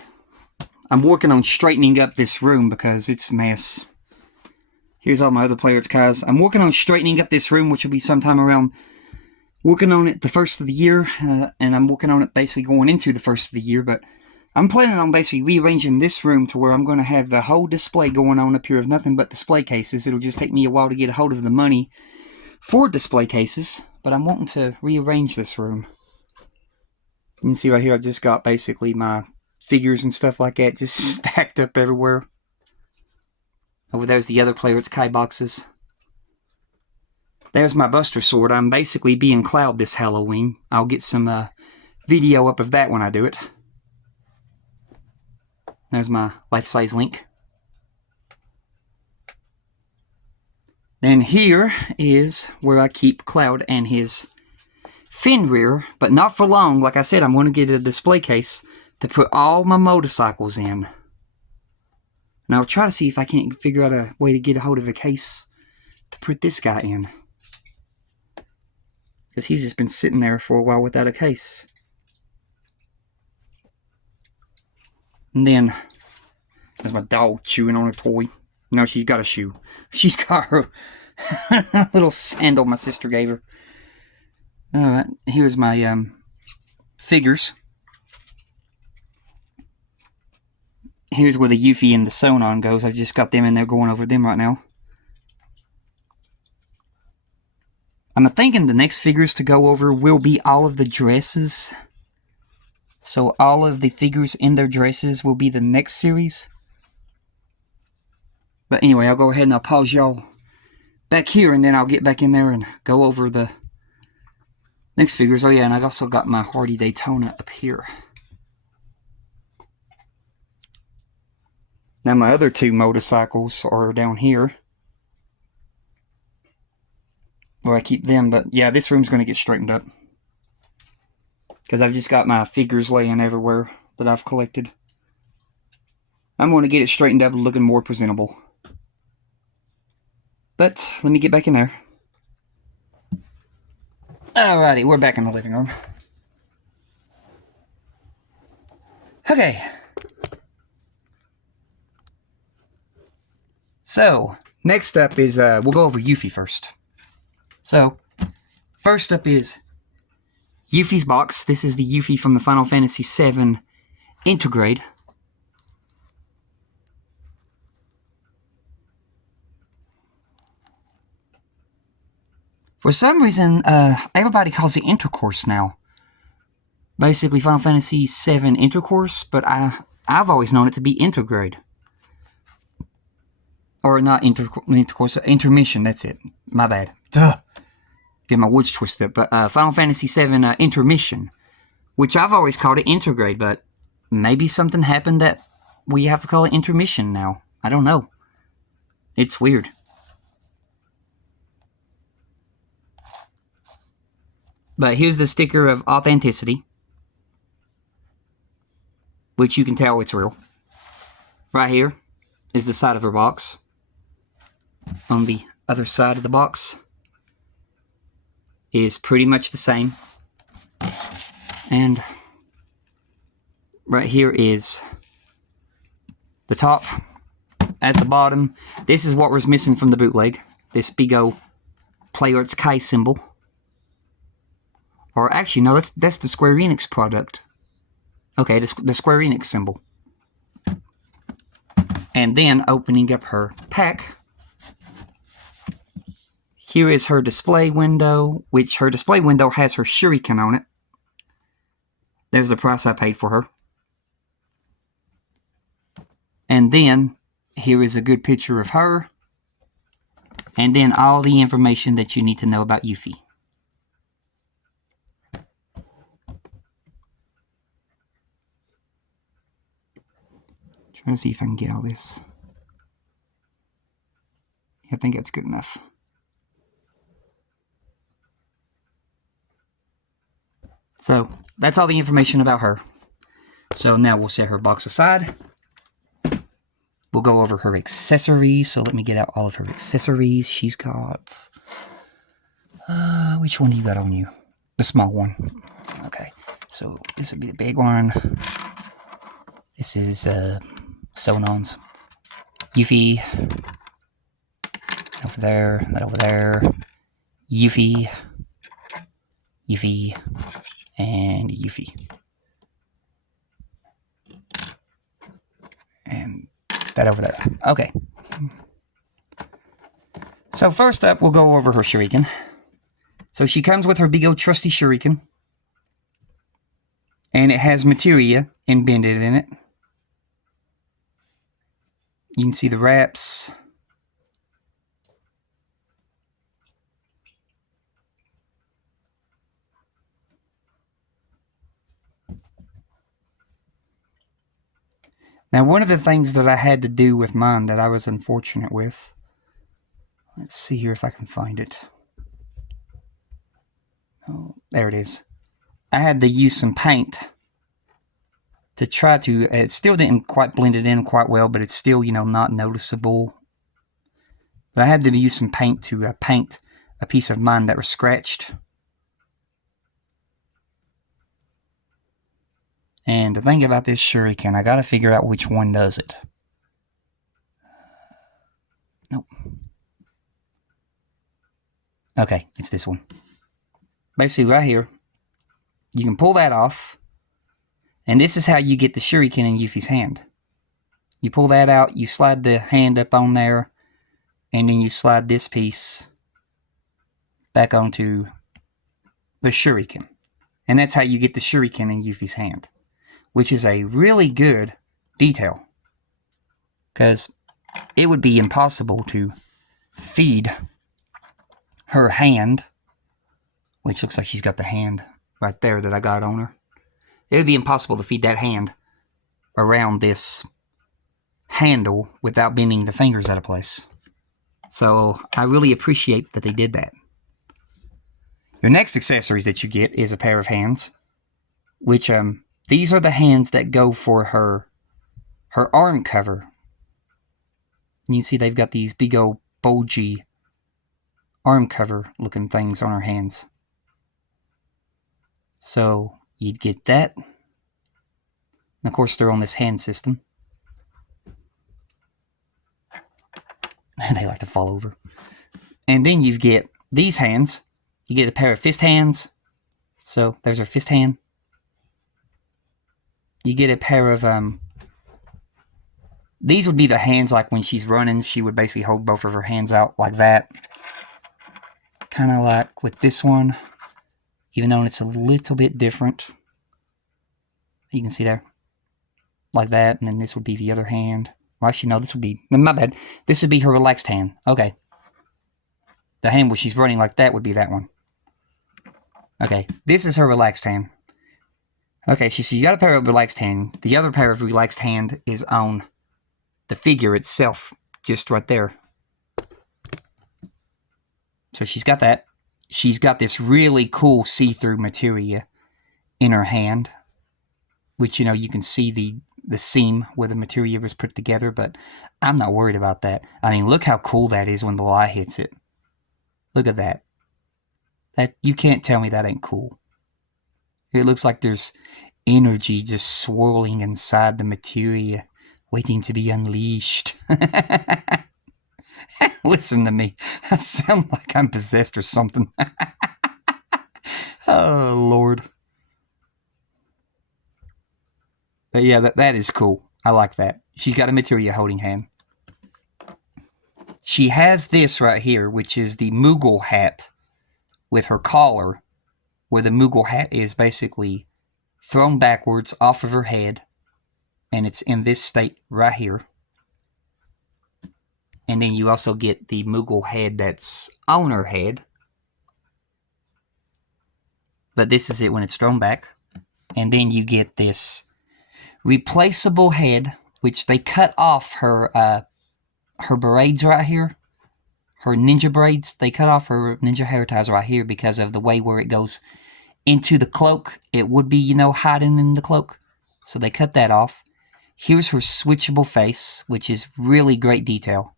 I'm working on straightening up this room because it's a mess. Here's all my other players, guys. I'm working on straightening up this room, which will be sometime around... Working on it the first of the year, and I'm working on it basically going into the first of the year, but I'm planning on basically rearranging this room to where I'm going to have the whole display going on up here of nothing but display cases. It'll just take me a while to get a hold of the money for display cases, but I'm wanting to rearrange this room. You can see right here, I just got basically my figures and stuff like that just stacked up everywhere. Over there's the other player, it's Kai boxes. There's my Buster Sword. I'm basically being Cloud this Halloween. I'll get some video up of that when I do it. There's my life-size Link. Then here is where I keep Cloud and his Fenrir, but not for long. Like I said, I'm going to get a display case to put all my motorcycles in. And I'll try to see if I can't figure out a way to get a hold of a case to put this guy in. Because he's just been sitting there for a while without a case. And then, there's my dog chewing on a toy. No, she's got a shoe. She's got her little sandal my sister gave her. Alright, here's my figures. Here's where the Yuffie and the Sonon goes. I just got them in there going over them right now. I'm thinking the next figures to go over will be all of the dresses. So all of the figures in their dresses will be the next series. But anyway, I'll go ahead and I'll pause y'all back here, and then I'll get back in there and go over the next figures. Oh yeah, and I've also got my Hardy Daytona up here. Now my other two motorcycles are down here, where I keep them. But yeah, this room's going to get straightened up, because I've just got my figures laying everywhere that I've collected. I'm going to get it straightened up and looking more presentable. But let me get back in there. Alrighty, we're back in the living room. Okay. So, next up is, we'll go over Yuffie first. So, first up is Yuffie's box. This is the Yuffie from the Final Fantasy VII Intergrade. For some reason, everybody calls it Intercourse now. Basically, Final Fantasy VII Intercourse, but I've always known it to be Intergrade. Or not Intercourse, Intermission, that's it. My bad. Duh. Get my words twisted up. But Final Fantasy VII Intermission, which I've always called it Intergrade, but maybe something happened that we have to call it Intermission now. I don't know. It's weird. But here's the sticker of authenticity, which you can tell it's real. Right here is the side of her box. On the other side of the box is pretty much the same. And right here is the top. At the bottom, this is what was missing from the bootleg. This big old Playarts Kai symbol. Or actually, no, that's the Square Enix product. Okay, the Square Enix symbol. And then opening up her pack. Here is her display window, which her display window has her shuriken on it. There's the price I paid for her. And then, here is a good picture of her. And then all the information that you need to know about Yuffie. Trying to see if I can get all this. I think that's good enough. So, that's all the information about her. So now we'll set her box aside. We'll go over her accessories. So let me get out all of her accessories. She's got... which one do you got on you? The small one. Okay. So this would be the big one. This is Sonon's. Yuffie. Over there. That over there. Yuffie. Yuffie. And Yuffie. And that over there. Okay. So first up, we'll go over her shuriken. So she comes with her big old trusty shuriken. And it has materia embedded in it. You can see the wraps. Now, one of the things that I had to do with mine that I was unfortunate with, let's see here if I can find it. Oh, there it is. I had to use some paint to try to, it still didn't quite blend it in quite well, but it's still, not noticeable. But I had to use some paint to paint a piece of mine that was scratched. And the thing about this shuriken, I gotta figure out which one does it. Nope. Okay, it's this one. Basically, right here, you can pull that off, and this is how you get the shuriken in Yuffie's hand. You pull that out, you slide the hand up on there, and then you slide this piece back onto the shuriken. And that's how you get the shuriken in Yuffie's hand, which is a really good detail, because it would be impossible to feed her hand, which looks like she's got the hand right there that I got on her. It would be impossible to feed that hand around this handle without bending the fingers out of place. So I really appreciate that they did that. Your next accessories that you get is a pair of hands, which these are the hands that go for her arm cover. And you see they've got these big old bulgy arm cover looking things on her hands. So you'd get that. And of course they're on this hand system. They like to fall over. And then you get these hands. You get a pair of fist hands. So there's her fist hand. You get a pair of these would be the hands like when she's running, she would basically hold both of her hands out like that. Kind of like with this one, even though it's a little bit different. You can see there. Like that, and then this would be the other hand. Well, actually, no, this would be, my bad. This would be her relaxed hand. Okay. The hand where she's running like that would be that one. Okay, this is her relaxed hand. Okay, so you got a pair of relaxed hand. The other pair of relaxed hand is on the figure itself, just right there. So she's got that. She's got this really cool see-through materia in her hand, which, you can see the seam where the materia was put together, but I'm not worried about that. I mean, look how cool that is when the light hits it. Look at that. You can't tell me that ain't cool. It looks like there's energy just swirling inside the materia, waiting to be unleashed. Listen to me. I sound like I'm possessed or something. Oh, Lord. But yeah, that is cool. I like that. She's got a materia holding hand. She has this right here, which is the Moogle hat with her collar, where the Moogle hat is basically thrown backwards off of her head, and it's in this state right here. And then you also get the Moogle head that's on her head. But this is it when it's thrown back. And then you get this replaceable head, which they cut off her braids right here. Her ninja braids. They cut off her ninja hair ties right here because of the way where it goes into the cloak. It would be, hiding in the cloak. So they cut that off. Here's her switchable face, which is really great detail.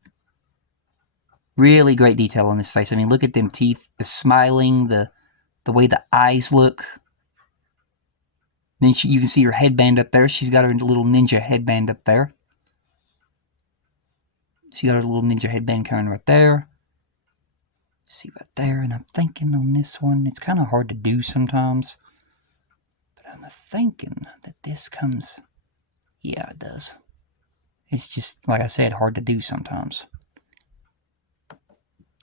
Really great detail on this face. I mean, look at them teeth, the smiling, the way the eyes look. Then you can see her headband up there. She's got her little ninja headband up there. She got her little ninja headband coming right there. See right there, and I'm thinking on this one, it's kind of hard to do sometimes. But I'm thinking that this comes, yeah, it does. It's just, like I said, hard to do sometimes.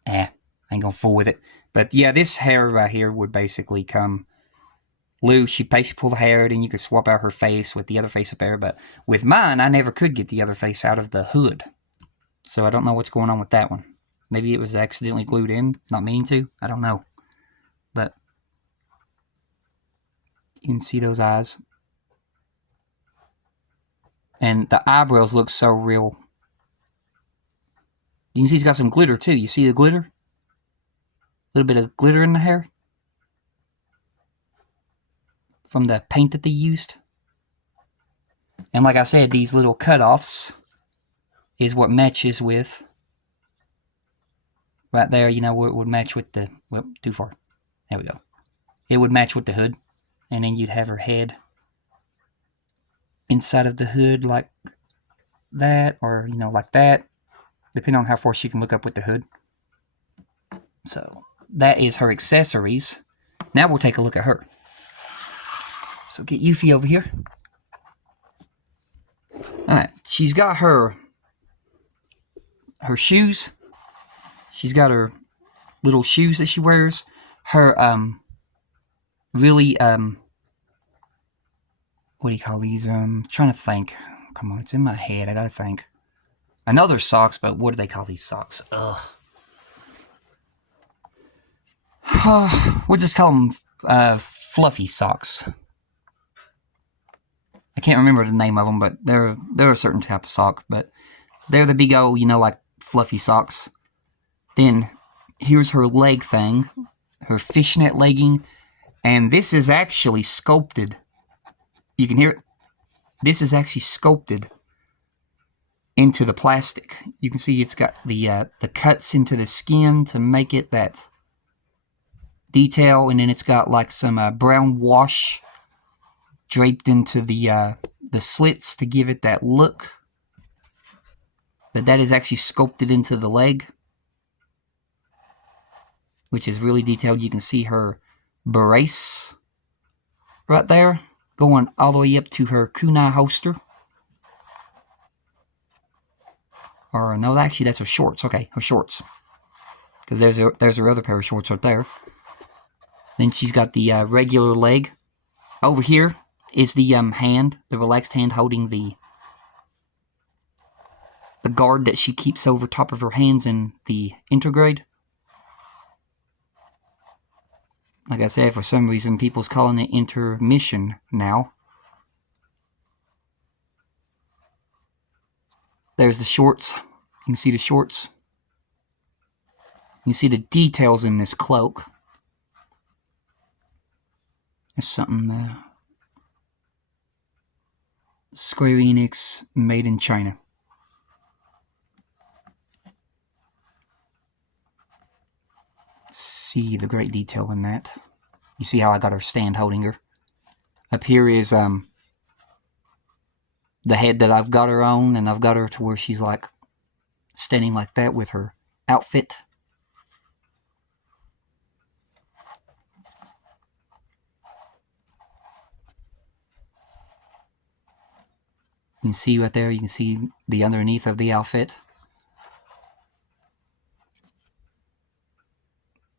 I ain't gonna fool with it. But yeah, this hair right here would basically come loose. You basically pull the hair, and you could swap out her face with the other face up there. But with mine, I never could get the other face out of the hood. So I don't know what's going on with that one. Maybe it was accidentally glued in, not meaning to. I don't know. But you can see those eyes. And the eyebrows look so real. You can see it's got some glitter too. You see the glitter? A little bit of glitter in the hair. from the paint that they used. And like I said, these little cutoffs is what matches with right there, you know, where it would match with the, well, too far. There we go. It would match with the hood. And then you'd have her head inside of the hood like that, or, you know, like that, depending on how far she can look up with the hood. So that is her accessories. Now we'll take a look at her. So get Yuffie over here. Alright, she's got her shoes. She's got her little shoes that she wears. Her, really, what do you call these? Trying to think. Come on, it's in my head. I gotta think. I know they're socks, but what do they call these socks? Ugh. We'll just call them, fluffy socks. I can't remember the name of them, but they're a certain type of sock, but they're the big old, you know, like fluffy socks. Then here's her leg thing, her fishnet legging, and this is actually sculpted. You can hear it. This is actually sculpted into the plastic. You can see it's got the cuts into the skin to make it that detail, and then it's got like some brown wash draped into the slits to give it that look. But that is actually sculpted into the leg, which is really detailed. You can see her brace right there, going all the way up to her kunai holster. Or no, actually that's her shorts. Okay, her shorts. Because there's her other pair of shorts right there. Then she's got the regular leg. Over here is the hand, the relaxed hand holding the guard that she keeps over top of her hands in the intergrade. Like I said, for some reason, people's calling it intermission now. There's the shorts. You can see the shorts. You can see the details in this cloak. There's something, Square Enix made in China. See the great detail in that. You see how I got her stand holding her. Up here is the head that I've got her on, and I've got her to where she's like standing like that with her outfit. You can see right there, you can see the underneath of the outfit.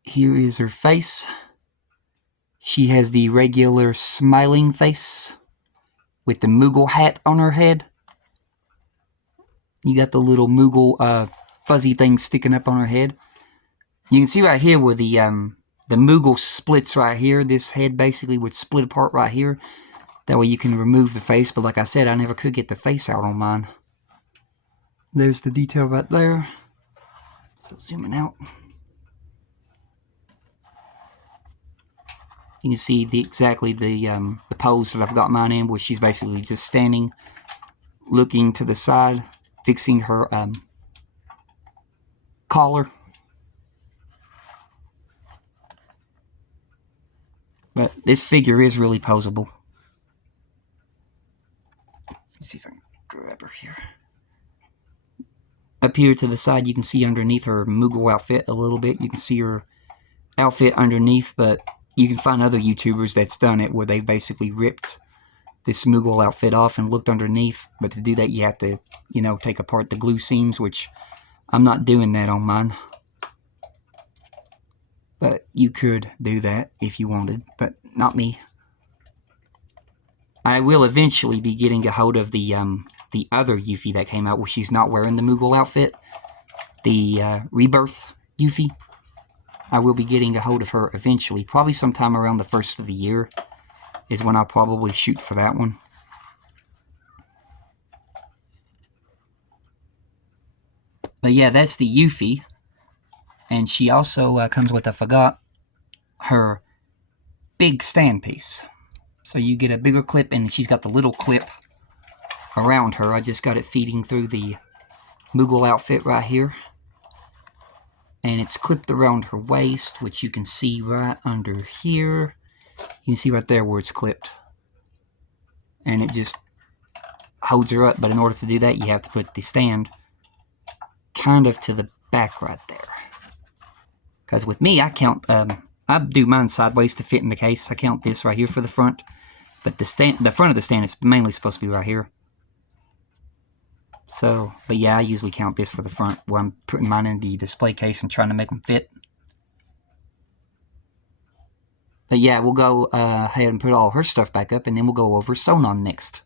Here is her face. She has the regular smiling face with the Moogle hat on her head. You got the little Moogle fuzzy thing sticking up on her head. You can see right here where the Moogle splits right here. This head basically would split apart right here. That way you can remove the face, but like I said, I never could get the face out on mine. There's the detail right there. So zooming out. You can see exactly the pose that I've got mine in, where she's basically just standing, looking to the side, fixing her collar. But this figure is really poseable. Let's see if I can grab her here. Up here to the side, you can see underneath her Moogle outfit a little bit. You can see her outfit underneath, but you can find other YouTubers that's done it where they basically ripped this Moogle outfit off and looked underneath. But to do that, you have to, you know, take apart the glue seams, which I'm not doing that on mine. But you could do that if you wanted, but not me. I will eventually be getting a hold of the other Yuffie that came out where she's not wearing the Moogle outfit. The Rebirth Yuffie. I will be getting a hold of her eventually. Probably sometime around the first of the year is when I'll probably shoot for that one. But yeah, that's the Yuffie. And she also comes with, I forgot, her big stand piece. So you get a bigger clip, and she's got the little clip around her. I just got it feeding through the Moogle outfit right here. And it's clipped around her waist, which you can see right under here. You can see right there where it's clipped. And it just holds her up, but in order to do that, you have to put the stand kind of to the back right there. Because with me, I count, I do mine sideways to fit in the case. I count this right here for the front, but the front of the stand is mainly supposed to be right here. So, but yeah, I usually count this for the front where I'm putting mine in the display case and trying to make them fit. But yeah, we'll go ahead and put all her stuff back up, and then we'll go over Sonon next.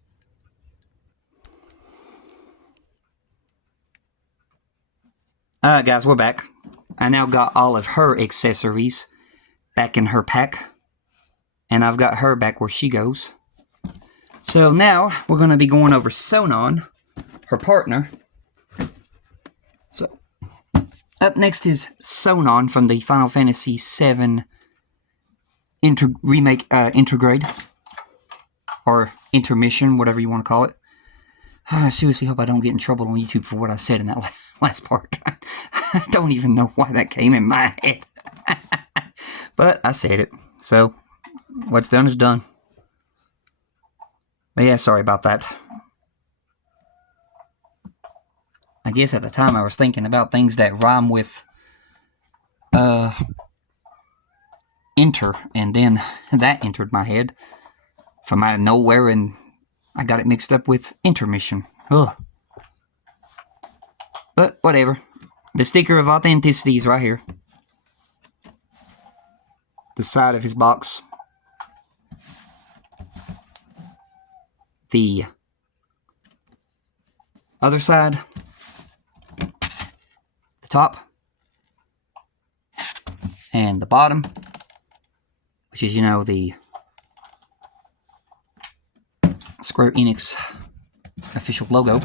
Guys, we're back. I now got all of her accessories back in her pack, and I've got her back where she goes. So now we're going to be going over Sonon, her partner. So up next is Sonon from the Final Fantasy VII remake intergrade, or intermission, whatever you want to call it. I seriously hope I don't get in trouble on YouTube for what I said in that last part. I don't even know why that came in my head. But I said it, so what's done is done. But yeah, sorry about that. I guess at the time I was thinking about things that rhyme with enter, and then that entered my head from out of nowhere, and I got it mixed up with intermission. Ugh. But whatever. The sticker of authenticity is right here. The side of his box. The other side. The top. And the bottom. Which is, you know, the Square Enix official logo.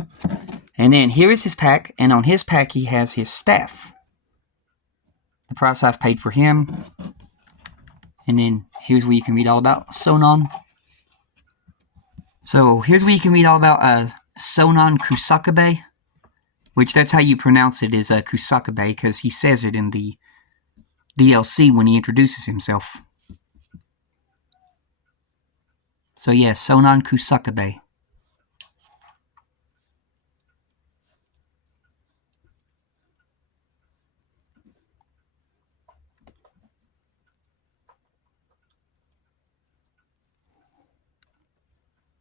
And then here is his pack, and on his pack he has his staff. The price I've paid for him. And then here's where you can read all about Sonon. So here's where you can read all about Sonon Kusakabe, which that's how you pronounce it, is Kusakabe, because he says it in the DLC when he introduces himself. So yeah, Sonon Kusakabe.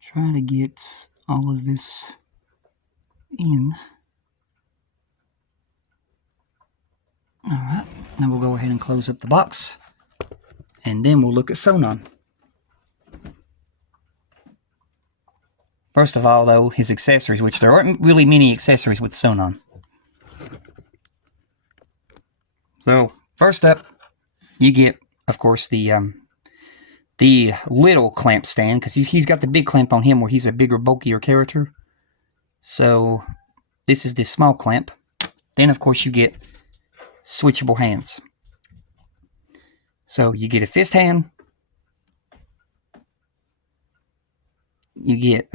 Trying to get all of this in. Alright, now we'll go ahead and close up the box, and then we'll look at Sonon. First of all, though, his accessories, which there aren't really many accessories with Sonon. So, first up, you get, of course, the little clamp stand, because he's got the big clamp on him where he's a bigger, bulkier character. So, this is the small clamp. Then, of course, you get switchable hands. So, you get a fist hand. You get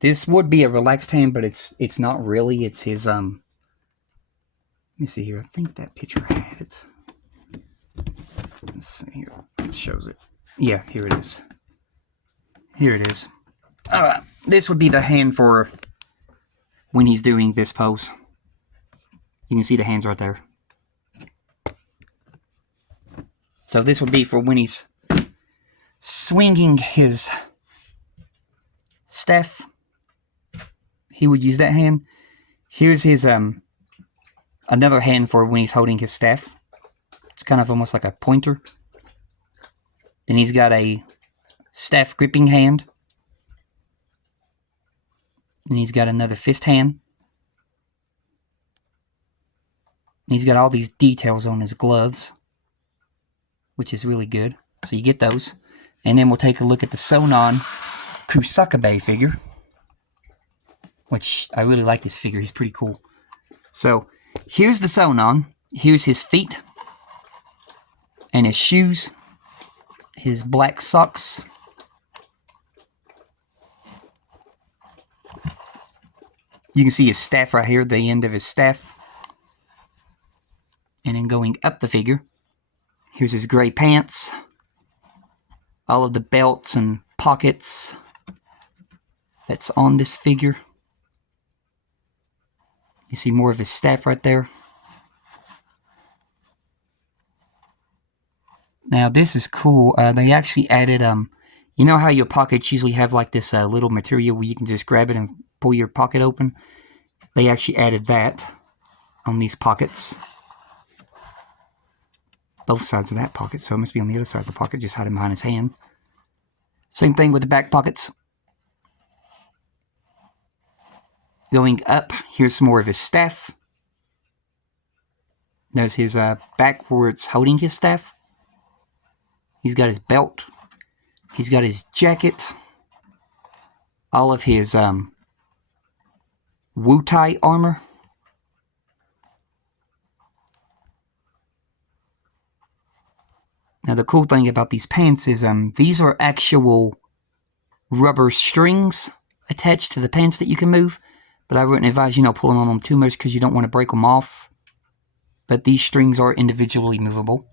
this would be a relaxed hand, but it's not really. It's his let me see here. I think that picture had it. Let's see here. It shows it. Yeah, here it is. Here it is. Alright, this would be the hand for when he's doing this pose. You can see the hands right there. So this would be for when he's swinging his staff. He would use that hand. Here's his another hand for when he's holding his staff. It's kind of almost like a pointer. Then he's got a staff gripping hand. And he's got another fist hand. And he's got all these details on his gloves, which is really good. So you get those. And then we'll take a look at the Sonon Kusakabe figure, which I really like this figure. He's pretty cool. So here's the Sonon. Here's his feet and his shoes. his black socks. You can see his staff right here, the end of his staff. And then going up the figure, here's his gray pants. All of the belts and pockets that's on this figure. You see more of his staff right there. Now this is cool. They actually added, you know how your pockets usually have like this little material where you can just grab it and pull your pocket open? They actually added that on these pockets. Both sides of that pocket, so it must be on the other side of the pocket, just hiding behind his hand. Same thing with the back pockets. Going up, here's some more of his staff. There's his back where it's holding his staff. He's got his belt. He's got his jacket. All of his Wu-Tai armor. Now the cool thing about these pants is these are actual rubber strings attached to the pants that you can move. But I wouldn't advise, pulling on them too much because you don't want to break them off. But these strings are individually movable.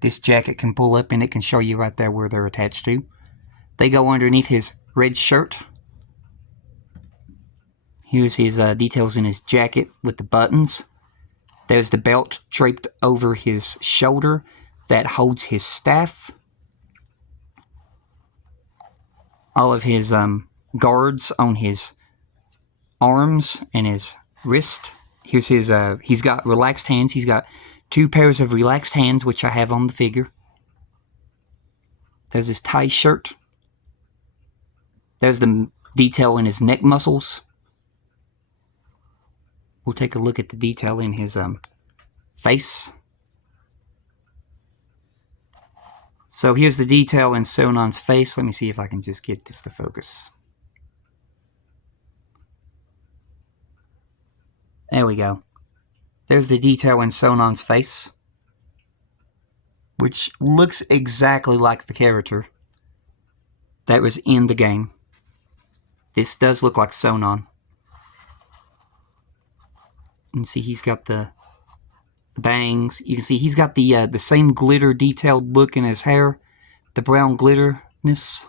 This jacket can pull up and it can show you right there where they're attached to. They go underneath his red shirt. Here's his details in his jacket with the buttons. There's the belt draped over his shoulder that holds his staff. All of his guards on his arms and his wrist. Here's his, he's got relaxed hands. He's got 2 pairs of relaxed hands, which I have on the figure. There's his tie shirt. There's the detail in his neck muscles. We'll take a look at the detail in his face. So here's the detail in Sonon's face. Let me see if I can just get this to focus. There we go. There's the detail in Sonon's face, which looks exactly like the character that was in the game. This does look like Sonon. You can see he's got the bangs. You can see he's got the same glitter detailed look in his hair. The brown glitterness.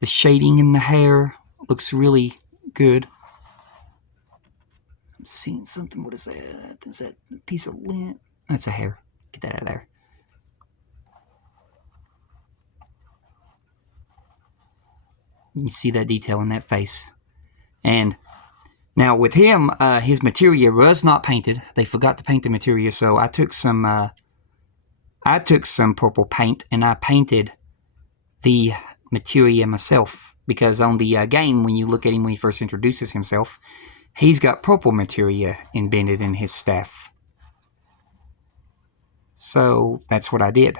The shading in the hair looks really good. I'm seeing something. What is that? Is that a piece of lint? That's a hair. Get that out of there. You see that detail in that face. And now with him, his materia was not painted. They forgot to paint the materia, so I took some purple paint and I painted the materia myself. Because on the game, when you look at him when he first introduces himself, he's got purple materia embedded in his staff. So that's what I did.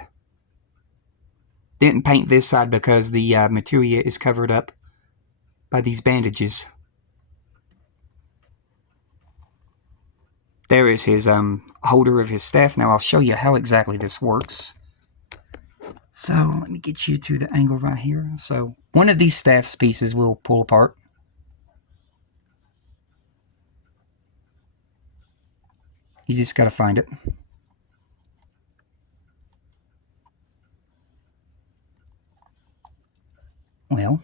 Didn't paint this side because the materia is covered up by these bandages. There is his holder of his staff. Now I'll show you how exactly this works. So let me get you to the angle right here. So one of these staff pieces will pull apart. You just got to find it. Well,